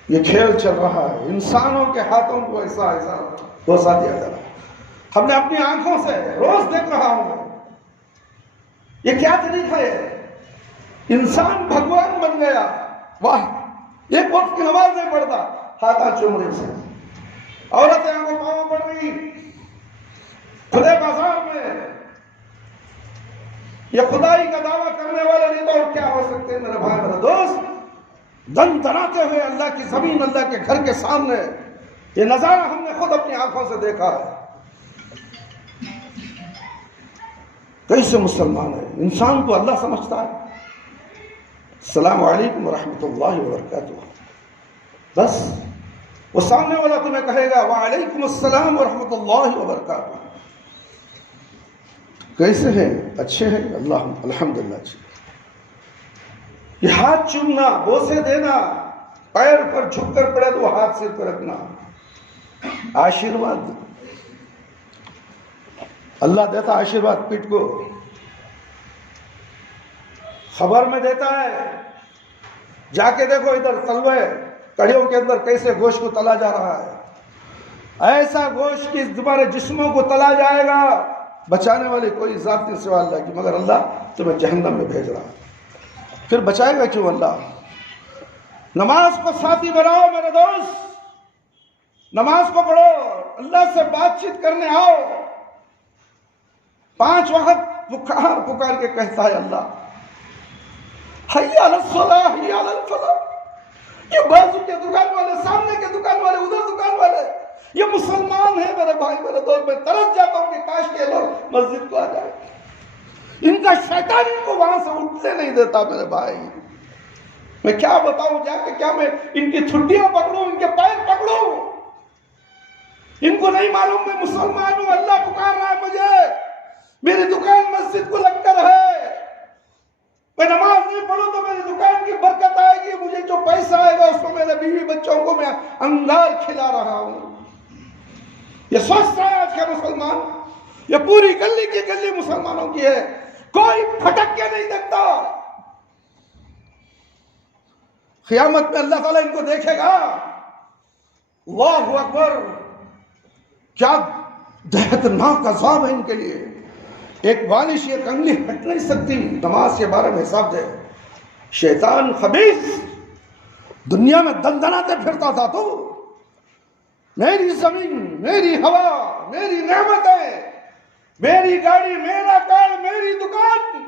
یہ کھیل چل رہا ہے۔ انسانوں کے ہاتھوں کو ایسا ایسا بوسا دیا جا رہا ہے۔ ہم نے اپنی آنکھوں سے روز دیکھ رہا ہوں میں، یہ کیا طریقہ ہے؟ انسان بھگوان بن گیا، واہ، ایک وقت کی نماز نہیں پڑھتا، ہاتھ چومنے سے۔ عورتیں آنکھوں پاؤں پڑ رہی کھلے بازار میں، یہ خدائی کا دعویٰ کرنے والے نہیں تو اور کیا ہو سکتے ہیں میرے بھائی میرے دوست؟ دن دناتے ہوئے اللہ کی زمین، اللہ کے گھر کے سامنے، یہ نظارہ ہم نے خود اپنی آنکھوں سے دیکھا ہے۔ کیسے مسلمان ہے؟ انسان کو اللہ سمجھتا ہے۔ السلام علیکم ورحمۃ اللہ وبرکاتہ، بس وہ سامنے والا تمہیں کہے گا وعلیکم السلام ورحمۃ اللہ وبرکاتہ۔ کیسے ہیں؟ اچھے ہیں؟ اللہ الحمدللہ اچھے۔ یہ ہاتھ چومنا، بوسے دینا، پیر پر جھک کر پڑے تو ہاتھ سر پر رکھنا، آشیرواد اللہ دیتا، آشیرواد پیٹ کو خبر میں دیتا ہے۔ جا کے دیکھو ادھر تلوے کڑیوں کے اندر کیسے گوشت کو تلا جا رہا ہے، ایسا گوشت کہ تمہارے جسموں کو تلا جائے گا، بچانے والی کوئی ذات نہیں سوا اللہ کی، مگر اللہ تمہیں جہنم میں بھیج رہا ہے۔ پھر بچائے گا کیوں اللہ؟ نماز کو ساتھی بناؤ میرے دوست، نماز کو پڑھو، اللہ سے بات چیت کرنے آؤ۔ 5 وقت پکار کے کہتا ہے اللہ، حی علی الصلاح حی علی الفلاح۔ یہ بازو کے دکان والے، سامنے کے دکان والے، ادھر دکان والے، یہ مسلمان ہیں میرے بھائی میرے دوست۔ میں ترس جاتا ہوں کہ کاش کے لوگ مسجد کو آ جائے۔ ان کا شیطان ان کو وہاں سے اٹھنے نہیں دیتا میرے بھائی۔ میں کیا بتاؤں جا کے، کیا میں ان کی ٹھڈیاں پکڑوں، ان کے پیر پکڑوں؟ ان کو نہیں معلوم میں مسلمان ہوں، اللہ پکار رہا ہے مجھے، میری دکان مسجد کو لگ کر ہے، میں نماز نہیں پڑھوں تو میری دکان کی برکت آئے گی، مجھے جو پیسہ آئے گا اس کو میرے بیوی بچوں کو میں انگار کھلا رہا ہوں۔ یہ سوچتا ہے آج کا مسلمان، یہ پوری گلی کی گلی مسلمانوں کی ہے، کوئی پھٹک کے نہیں دیکھتا۔ قیامت میں اللہ تعالیٰ ان کو دیکھے گا، اللہ اکبر، کیا دہشتناک عذاب ہے ان کے لیے۔ ایک بالش ایک انگلی ہٹ نہیں سکتی، نماز کے بارے میں حساب دے۔ شیطان خبیث دنیا میں دندناتے پھرتا تھا، تو میری زمین، میری ہوا، میری نعمتیں، میری گاڑی، میرا کار، میری دکان،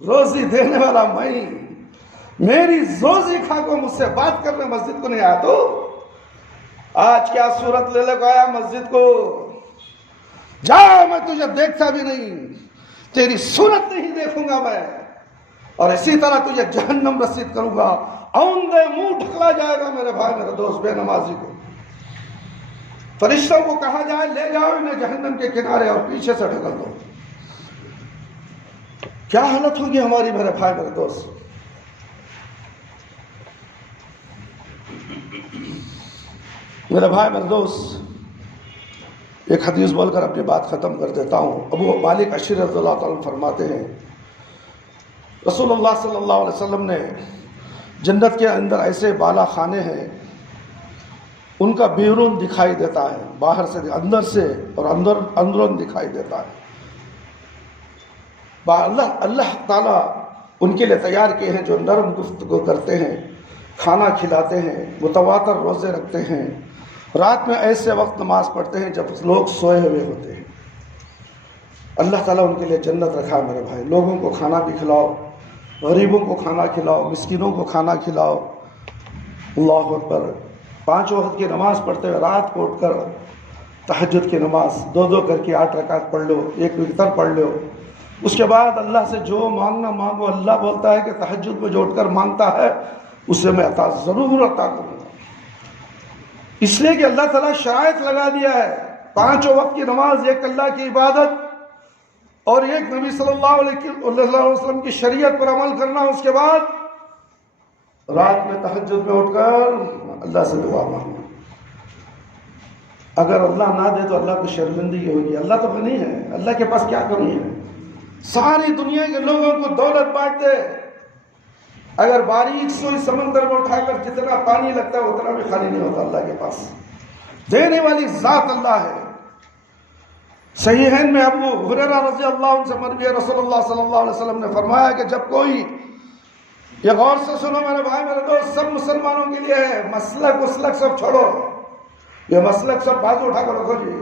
روزی دینے والا میں، میری روزی کھا کو مجھ سے بات کرنے مسجد کو نہیں آیا۔ تو آج کیا صورت لے لے کو آیا مسجد کو؟ جا، میں تجھے دیکھتا بھی نہیں، تیری صورت نہیں دیکھوں گا میں، اور اسی طرح تجھے جہنم رسید کروں گا۔ اوندے منہ ڈھکلا جائے گا میرے بھائی میرے دوست بے نمازی کو۔ فرشتوں کو کہا جائے لے جاؤ انہیں جہنم کے کنارے اور پیچھے سے ڈھکل دو۔ کیا حالت ہوگی ہماری میرے بھائی میرے دوست؟ میرے بھائی میرے دوست، ایک حدیث بول کر اپنی بات ختم کر دیتا ہوں۔ ابو مالک اشعری رضی اللہ تعالیٰ فرماتے ہیں، رسول اللہ صلی اللہ علیہ وسلم نے جنت کے اندر ایسے بالا خانے ہیں، ان کا بیرون دکھائی دیتا ہے، باہر سے اندر سے، اور اندرون دکھائی دیتا ہے۔ اللہ تعالیٰ ان کے لیے تیار کیے ہیں جو نرم گفتگو کرتے ہیں، کھانا کھلاتے ہیں، متواتر روزے رکھتے ہیں، رات میں ایسے وقت نماز پڑھتے ہیں جب لوگ سوئے ہوئے ہوتے ہیں۔ اللہ تعالیٰ ان کے لیے جنت رکھا ہے میرے بھائی۔ لوگوں کو کھانا بھی کھلاؤ، غریبوں کو کھانا کھلاؤ، مسکینوں کو کھانا کھلاؤ۔ اللہ اکبر۔ 5 وقت کی نماز پڑھتے ہوئے رات کو اٹھ کر تہجد کی نماز 2 کر کے 8 رکعت پڑھ لو، 1 وتر پڑھ لو۔ اس کے بعد اللہ سے جو مانگنا مانگو۔ اللہ بولتا ہے کہ تہجد میں جو اٹھ کر مانگتا ہے اسے میں عطا ضرور عطا کروں گا، اس لیے کہ اللہ تعالیٰ شرائط لگا دیا ہے۔ 5 وقت کی نماز، ایک اللہ کی عبادت اور ایک نبی صلی اللہ علیہ وسلم کی شریعت پر عمل کرنا۔ اس کے بعد رات میں تہجد میں اٹھ کر اللہ سے دعا مانگنا۔ اگر اللہ نہ دے تو اللہ کو شرمندگی ہوگی۔ اللہ تو غنی ہے، اللہ کے پاس کیا کمی ہے؟ ساری دنیا کے لوگوں کو دولت بانٹ دے، اگر باریک سوئی سمندر میں اٹھا کر جتنا پانی لگتا ہے اتنا بھی خالی نہیں ہوتا اللہ کے پاس۔ دینے والی ذات اللہ ہے۔ صحیحین میں ابو ہریرہ رضی اللہ عنہ سے مروی ہے، رسول اللہ صلی اللہ علیہ وسلم نے فرمایا کہ جب کوئی، یہ غور سے سنو میرے بھائی میرے دوست، سب مسلمانوں کے لیے ہے، مسلک اسلک سب چھوڑو، یہ مسلک سب بازو اٹھا کر رکھو جی،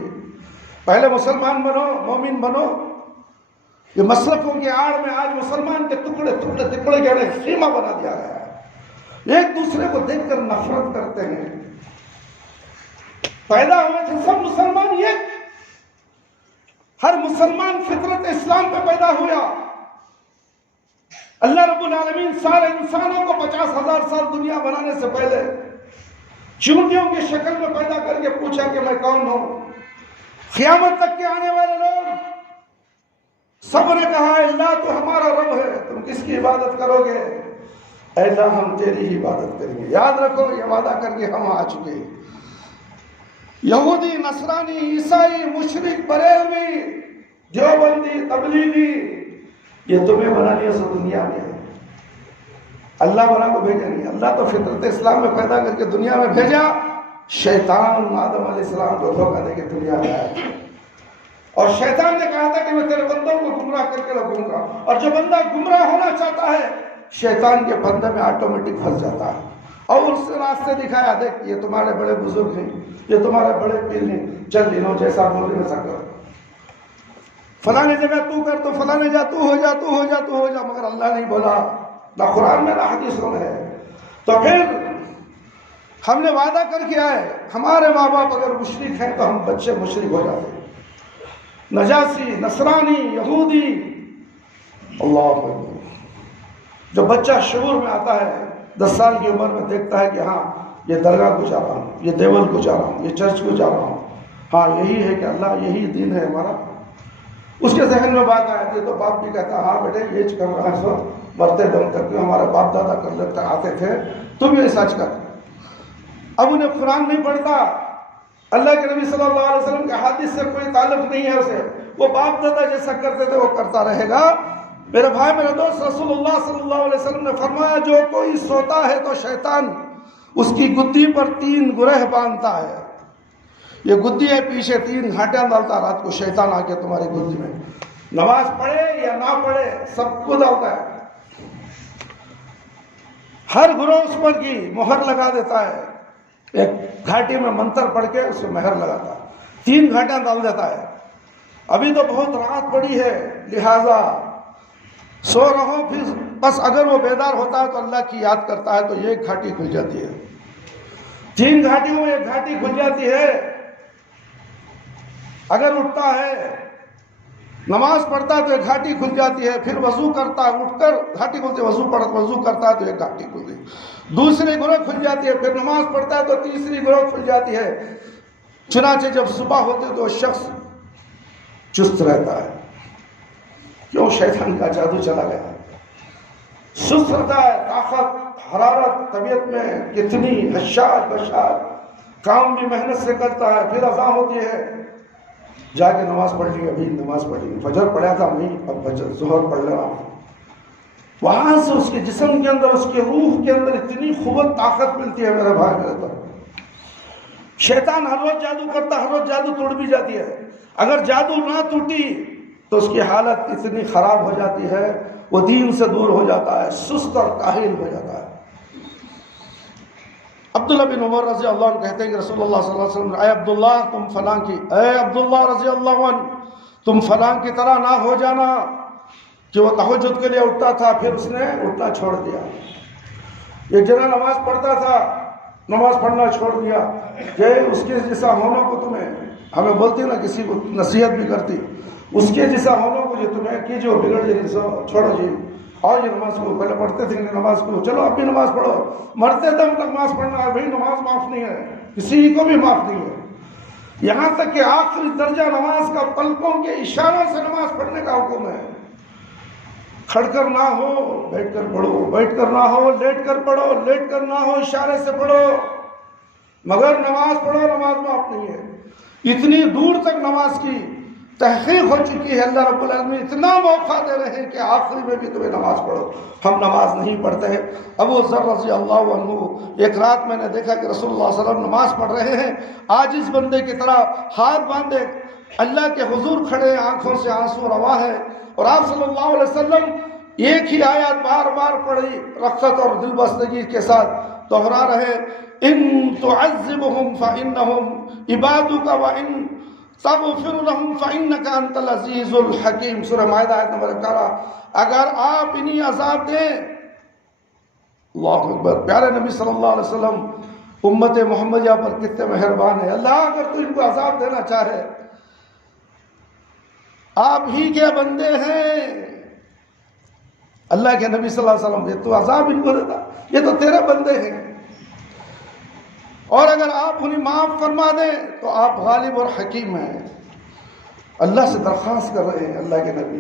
پہلے مسلمان بنو، مومن بنو۔ یہ مسلکوں کی آڑ میں آج مسلمان کے ٹکڑے کے خیمہ بنا دیا گیا ہے، ایک دوسرے کو دیکھ کر نفرت کرتے ہیں۔ پیدا ہوئے تھے سب مسلمان، یہ ہر مسلمان فطرت اسلام پہ پیدا ہوا۔ اللہ رب العالمین سارے انسانوں کو 50,000 سال دنیا بنانے سے پہلے چونٹیوں کی شکل میں پیدا کر کے پوچھا کہ میں کون ہوں۔ قیامت تک کے آنے والے لوگ سب نے کہا اللہ تو ہمارا رب ہے، تم کس کی عبادت کرو گے؟ اے اللہ ہم تیری ہی عبادت کریں گے۔ یاد رکھو یہ وعدہ کر کے ہم آ چکے۔ یہودی، نصرانی، عیسائی، مشرک، بریلوی، دیوبندی، تبلیغی، یہ تمہیں بنا لیا سو دنیا میں ہے، اللہ بنا کو بھیجا نہیں۔ اللہ تو فطرت اسلام میں پیدا کر کے دنیا میں بھیجا، شیطان آدم علیہ السلام کو دھوکہ دے کے دنیا میں آیا، اور شیطان نے کہا تھا کہ میں تیرے بندوں کو گمراہ کر کے رکھوں گا، اور جو بندہ گمراہ ہونا چاہتا ہے شیطان کے بندے میں آٹومیٹک پھنس جاتا ہے، اور اس سے راستے دکھایا، دیکھ یہ تمہارے بڑے بزرگ ہیں، یہ تمہارے بڑے پیر ہیں، چل انہوں جیسا بول ویسا کر، فلانے جگہ تو کر، تو فلانے جا تو ہو جا، تو ہو جا، تو ہو جا، مگر اللہ نہیں بولا، نہ قرآن میں نہ حدیثوں میں ہے۔ تو پھر ہم نے وعدہ کر کے آئے، ہمارے ماں باپ اگر مشرک ہیں تو ہم بچے مشرک ہو جاتے ہیں، نجاسی، نصرانی، یہودی، اللہ اکبر۔ جب بچہ شعور میں آتا ہے 10 سال کی عمر میں، دیکھتا ہے کہ ہاں یہ درگاہ کو جا رہا ہوں، یہ دیول کو جا رہا ہوں، یہ چرچ کو جا رہا ہوں، ہاں یہی ہے کہ اللہ یہی دین ہے ہمارا، اس کے ذہن میں بات آتی ہے تو باپ بھی کہتا ہے ہاں بیٹے یہ کر رہا ہے، سو مرتے دم تک کہ ہمارے باپ دادا کر لیتے آتے تھے، تم یہ سچ کر۔ اب انہیں قرآن نہیں پڑھتا، اللہ کے نبی صلی اللہ علیہ وسلم کے حدیث سے کوئی تعلق نہیں ہے اسے، وہ باپ دادا جیسا کرتے تھے وہ کرتا رہے گا۔ میرے بھائی میرے دوست، رسول اللہ صلی اللہ علیہ وسلم نے فرمایا جو کوئی سوتا ہے تو شیطان اس کی گدی پر 3 گرہ باندھتا ہے، یہ گدی ہے پیچھے 3 گھاٹیاں ڈالتا، رات کو شیطان آ کے تمہاری گدی میں، نماز پڑھے یا نہ پڑھے سب کو ڈالتا ہے، ہر گروہ اس پر کی مہر لگا دیتا ہے، ایک گھاٹی میں منتر پڑھ کے اس میں مہر لگاتا ہے، 3 گھاٹیاں ڈال دیتا ہے۔ ابھی تو بہت رات پڑی ہے لہذا سو رہو، پھر بس اگر وہ بیدار ہوتا ہے تو اللہ کی یاد کرتا ہے تو یہ ایک گھاٹی کھل جاتی ہے، 3 گھاٹیوں میں ایک گھاٹی کھل جاتی ہے۔ اگر اٹھتا ہے نماز پڑھتا ہے تو ایک گھاٹی کھل جاتی ہے، پھر وضو کرتا ہے، اٹھ کر گھاٹی کھلتی ہے، وضو کرتا ہے تو ایک گھاٹی کھلتی ہے، دوسری گروہ کھل جاتی ہے، پھر نماز پڑھتا ہے تو تیسری گروہ کھل جاتی ہے۔ چنانچہ جب صبح ہوتی تو شخص چست رہتا ہے، کیوں؟ شیطان کا جادو چلا گیا، سست رہتا ہے، طاقت، حرارت طبیعت میں کتنی حشاد بشاد، کام بھی محنت سے کرتا ہے، پھر اذان ہوتی ہے، جا کے نماز پڑھ لی، ابھی نماز پڑھ لی، فجر پڑھا تھا نہیں، اب فجر ظہر پڑھ لے رہا، وہاں سے اس کے جسم کے اندر، اس کے روح کے اندر اتنی قوت طاقت ملتی ہے میرے بھائی میرے پر۔ شیطان ہر روز جادو کرتا، ہر روز جادو توڑ بھی جاتی ہے، اگر جادو نہ ٹوٹی تو اس کی حالت اتنی خراب ہو جاتی ہے، وہ دین سے دور ہو جاتا ہے، سست اور کاہل ہو جاتا ہے۔ عبداللہ بن عمر رضی اللہ عنہ کہتے ہیں کہ رسول اللہ صلی اللہ علیہ وسلم، اے عبداللہ تم فلاں کی، اے عبداللہ رضی اللہ عنہ تم فلاں کی طرح نہ ہو جانا، کہ وہ تہجد کے لیے اٹھتا تھا پھر اس نے اٹھنا چھوڑ دیا، ایک جنا نماز پڑھتا تھا نماز پڑھنا چھوڑ دیا، کہ اس کے جیسا ہونا کو تمہیں، ہمیں بولتی نا کسی کو نصیحت بھی کرتی، اس کے جیسا ہونا کو جو تمہیں کی جو بگڑ جائے چھوڑو جی، اور یہ نماز کو پہلے پڑھتے تھے نماز کو، چلو اب بھی نماز پڑھو، مرتے دم تک نماز پڑھنا ہے بھائی، نماز معاف نہیں ہے، کسی کو بھی معاف نہیں ہے، یہاں تک کہ آخری درجہ نماز کا پلکوں کے اشاروں سے نماز پڑھنے کا حکم ہے، کھڑ کر نہ ہو بیٹھ کر پڑھو، بیٹھ کر نہ ہو لیٹ کر پڑھو، لیٹ کر نہ ہو اشارے سے پڑھو، مگر نماز پڑھو، نماز معاف نہیں ہے۔ اتنی دور تک نماز کی تحقیق ہو چکی ہے، اللہ رب العالمین اتنا موقع دے رہے ہیں کہ آخری میں بھی تمہیں نماز پڑھو، ہم نماز نہیں پڑھتے ہیں۔ ابو ذر رضی اللہ عنہ، ایک رات میں نے دیکھا کہ رسول اللہ صلی اللہ علیہ وسلم نماز پڑھ رہے ہیں، عاجز بندے کی طرح ہاتھ باندھے اللہ کے حضور کھڑے ہیں، آنکھوں سے آنسو روا ہے، اور آپ صلی اللہ علیہ وسلم ایک ہی آیات بار بار پڑھی، رقت اور دل بستگی کے ساتھ دہرا رہے، ان تعذبهم فانهم عبادك وان تغفر لهم فانك انت العزیز الحکیم، سورہ مائدہ آیت نمبر 11۔ اگر آپ انہیں عذاب دیں، اللہ اکبر، پیارے نبی صلی اللہ علیہ وسلم امت محمدیہ پر کتنے مہربان ہیں، اللہ اگر تو ان کو عذاب دینا چاہے، آپ ہی کے بندے ہیں، اللہ کے نبی صلی اللہ علیہ وسلم، یہ تو عذاب ان کو دیتا، یہ تو تیرے بندے ہیں، اور اگر آپ انہیں معاف فرما دیں تو آپ غالب اور حکیم ہیں۔ اللہ سے درخواست کر رہے ہیں، اللہ کے نبی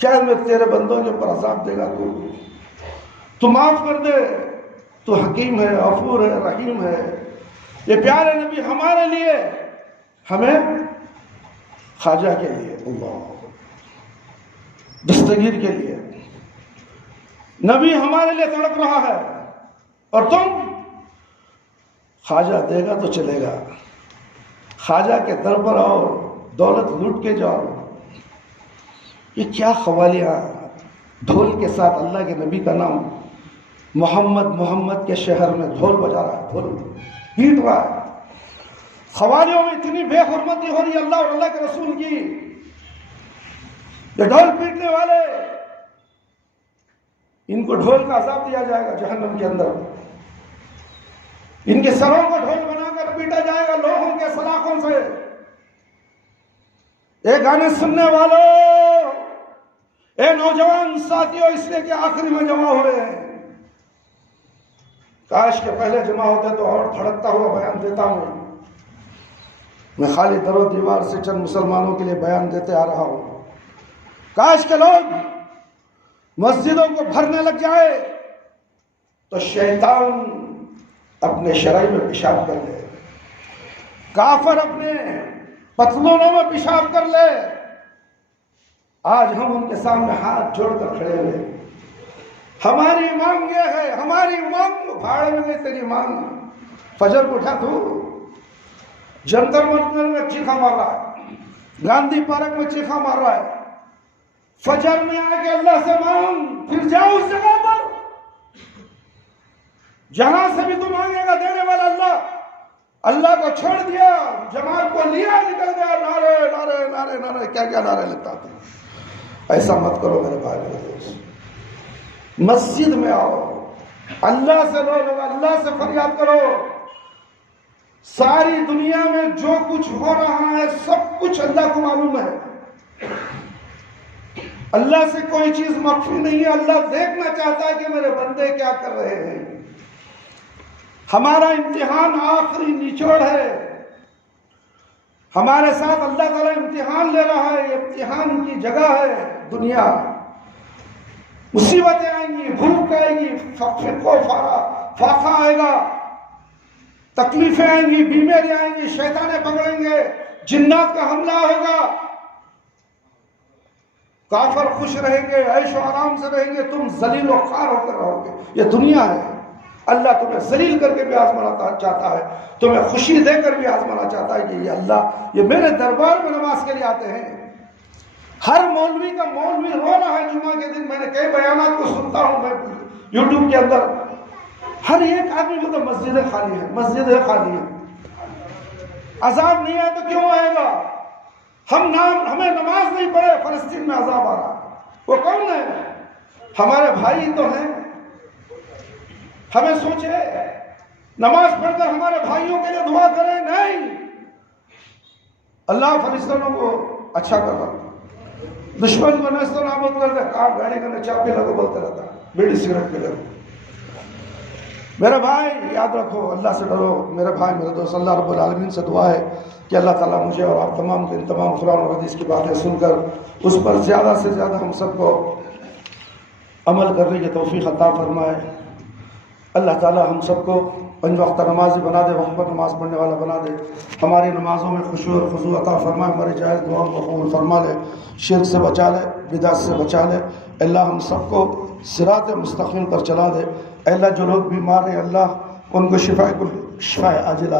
کیا میں تیرے بندوں کے اوپر عذاب دے گا، تو معاف کر دے، تو حکیم ہے، غفور ہے، رحیم ہے۔ یہ پیارے نبی ہمارے لیے، ہمیں خواجہ کے لیے، اللہ دستگیر کے لیے نبی ہمارے لیے تڑپ رہا ہے، اور تم خواجہ دے گا تو چلے گا، خواجہ کے در پر آؤ دولت لوٹ کے جاؤ۔ یہ کیا قوالیاں، ڈھول کے ساتھ اللہ کے نبی کا نام محمد محمد کے شہر میں ڈھول بجا رہا ہے، ڈھول پیٹ رہا ہے۔ قوالیوں میں اتنی بے حرمتی ہو رہی ہے اللہ اور اللہ کے رسول کی، یہ ڈھول پیٹنے والے، ان کو ڈھول کا عذاب دیا جائے گا جہنم کے اندر، ان کے سروں کو ڈھول بنا کر پیٹا جائے گا لوگوں کے سلاخوں سے۔ اے گانے سننے والوں، اے نوجوان ساتھیوں، اس لیے کہ آخری میں جمع ہو رہے ہیں، کاش کے پہلے جمع ہوتے تو اور دھڑکتا ہوا بیان دیتا ہوں۔ میں خالی در و دیوار سے چند مسلمانوں کے لیے بیان دیتے آ رہا ہوں۔ کاش کے لوگ مسجدوں کو بھرنے لگ جائے تو شیطان اپنے شرعی میں پیشاب کر لے، کافر اپنے پتلونوں میں پیشاب کر لے۔ آج ہم ان کے سامنے ہاتھ جوڑ کر کھڑے ہوئے، ہماری مانگ یہ ہے، ہماری مانگ بھاڑ میں گئی تیری مانگ۔ فجر کو اٹھا تو جنتر منتر میں چیخا مار رہا ہے، گاندھی پارک میں چیخا مار رہا ہے، فجر میں آ کے اللہ سے مانگ، پھر جاؤ اس جگہ پر جہاں سے بھی تو مانگے گا دینے والا اللہ۔ اللہ کو چھوڑ دیا، جماعت کو لیا، نکل گیا، نعرے نعرے نعرے نعرے، کیا کیا نعرے لگتا تھے۔ ایسا مت کرو میرے بھائی میرے دوست، مسجد میں آؤ، اللہ سے لو، اللہ سے فریاد کرو۔ ساری دنیا میں جو کچھ ہو رہا ہے سب کچھ اللہ کو معلوم ہے، اللہ سے کوئی چیز مخفی نہیں ہے۔ اللہ دیکھنا چاہتا ہے کہ میرے بندے کیا کر رہے ہیں۔ ہمارا امتحان آخری نچوڑ ہے، ہمارے ساتھ اللہ تعالیٰ امتحان لے رہا ہے، یہ امتحان کی جگہ ہے دنیا۔ مصیبتیں آئیں گی، بھوک آئے گی، فاقہ آئے گا، تکلیفیں آئیں گی، بیماریاں آئیں گی، شیطانیں پکڑیں گے، جنات کا حملہ ہوگا، کافر خوش رہیں گے، عیش و آرام سے رہیں گے، تم ذلیل و خوار ہو کر رہو گے۔ یہ دنیا ہے، اللہ تمہیں ذلیل کر کے بھی آزمانا چاہتا ہے، تمہیں خوشی دے کر بھی آزمانا چاہتا ہے کہ یہ اللہ یہ میرے دربار میں نماز کے لیے آتے ہیں۔ ہر مولوی کا مولوی رو رہا ہے جمعہ کے دن، میں نے کئی بیانات کو سنتا ہوں میں یوٹیوب کے اندر، ہر ایک آدمی کو تو مسجدیں خالی ہیں، مسجدیں خالی ہیں۔ عذاب نہیں آئے تو کیوں آئے گا؟ ہمیں نماز نہیں پڑھے، فلسطین میں عذاب آ رہا، وہ کون ہے؟ ہمارے بھائی تو ہیں، ہمیں سوچے نماز پڑھ کر ہمارے بھائیوں کے لیے دعا کریں، نہیں، اللہ فلسطینوں کو اچھا کر رہا، دشمن کو نیست و نابود کر دے، کہاں گاڑی کرنے چاپی لگو بولتے رہتا، بیڑی سگریٹ پی لگو۔ میرے بھائی یاد رکھو، اللہ سے ڈرو میرے بھائی میرے دوست۔ اللہ رب العالمین سے دعا ہے کہ اللہ تعالیٰ مجھے اور آپ تمام کے تمام قرآن اور حدیث کی باتیں سن کر اس پر زیادہ سے زیادہ ہم سب کو عمل کرنے کی توفیق عطا فرمائے۔ اللہ تعالیٰ ہم سب کو پنج وقت نمازی بنا دے، وقت پر نماز پڑھنے والا بنا دے، ہماری نمازوں میں خشوع اور خضوع عطا فرمائے، ہماری جائز دعاؤں کو قبول فرما لے، شرک سے بچا لے، بدعت سے بچا لے۔ اللہ ہم سب کو صراط مستقیم پر چلا دے۔ اللہ جو لوگ بیمار ہیں اللہ ان کو شفا عاجلہ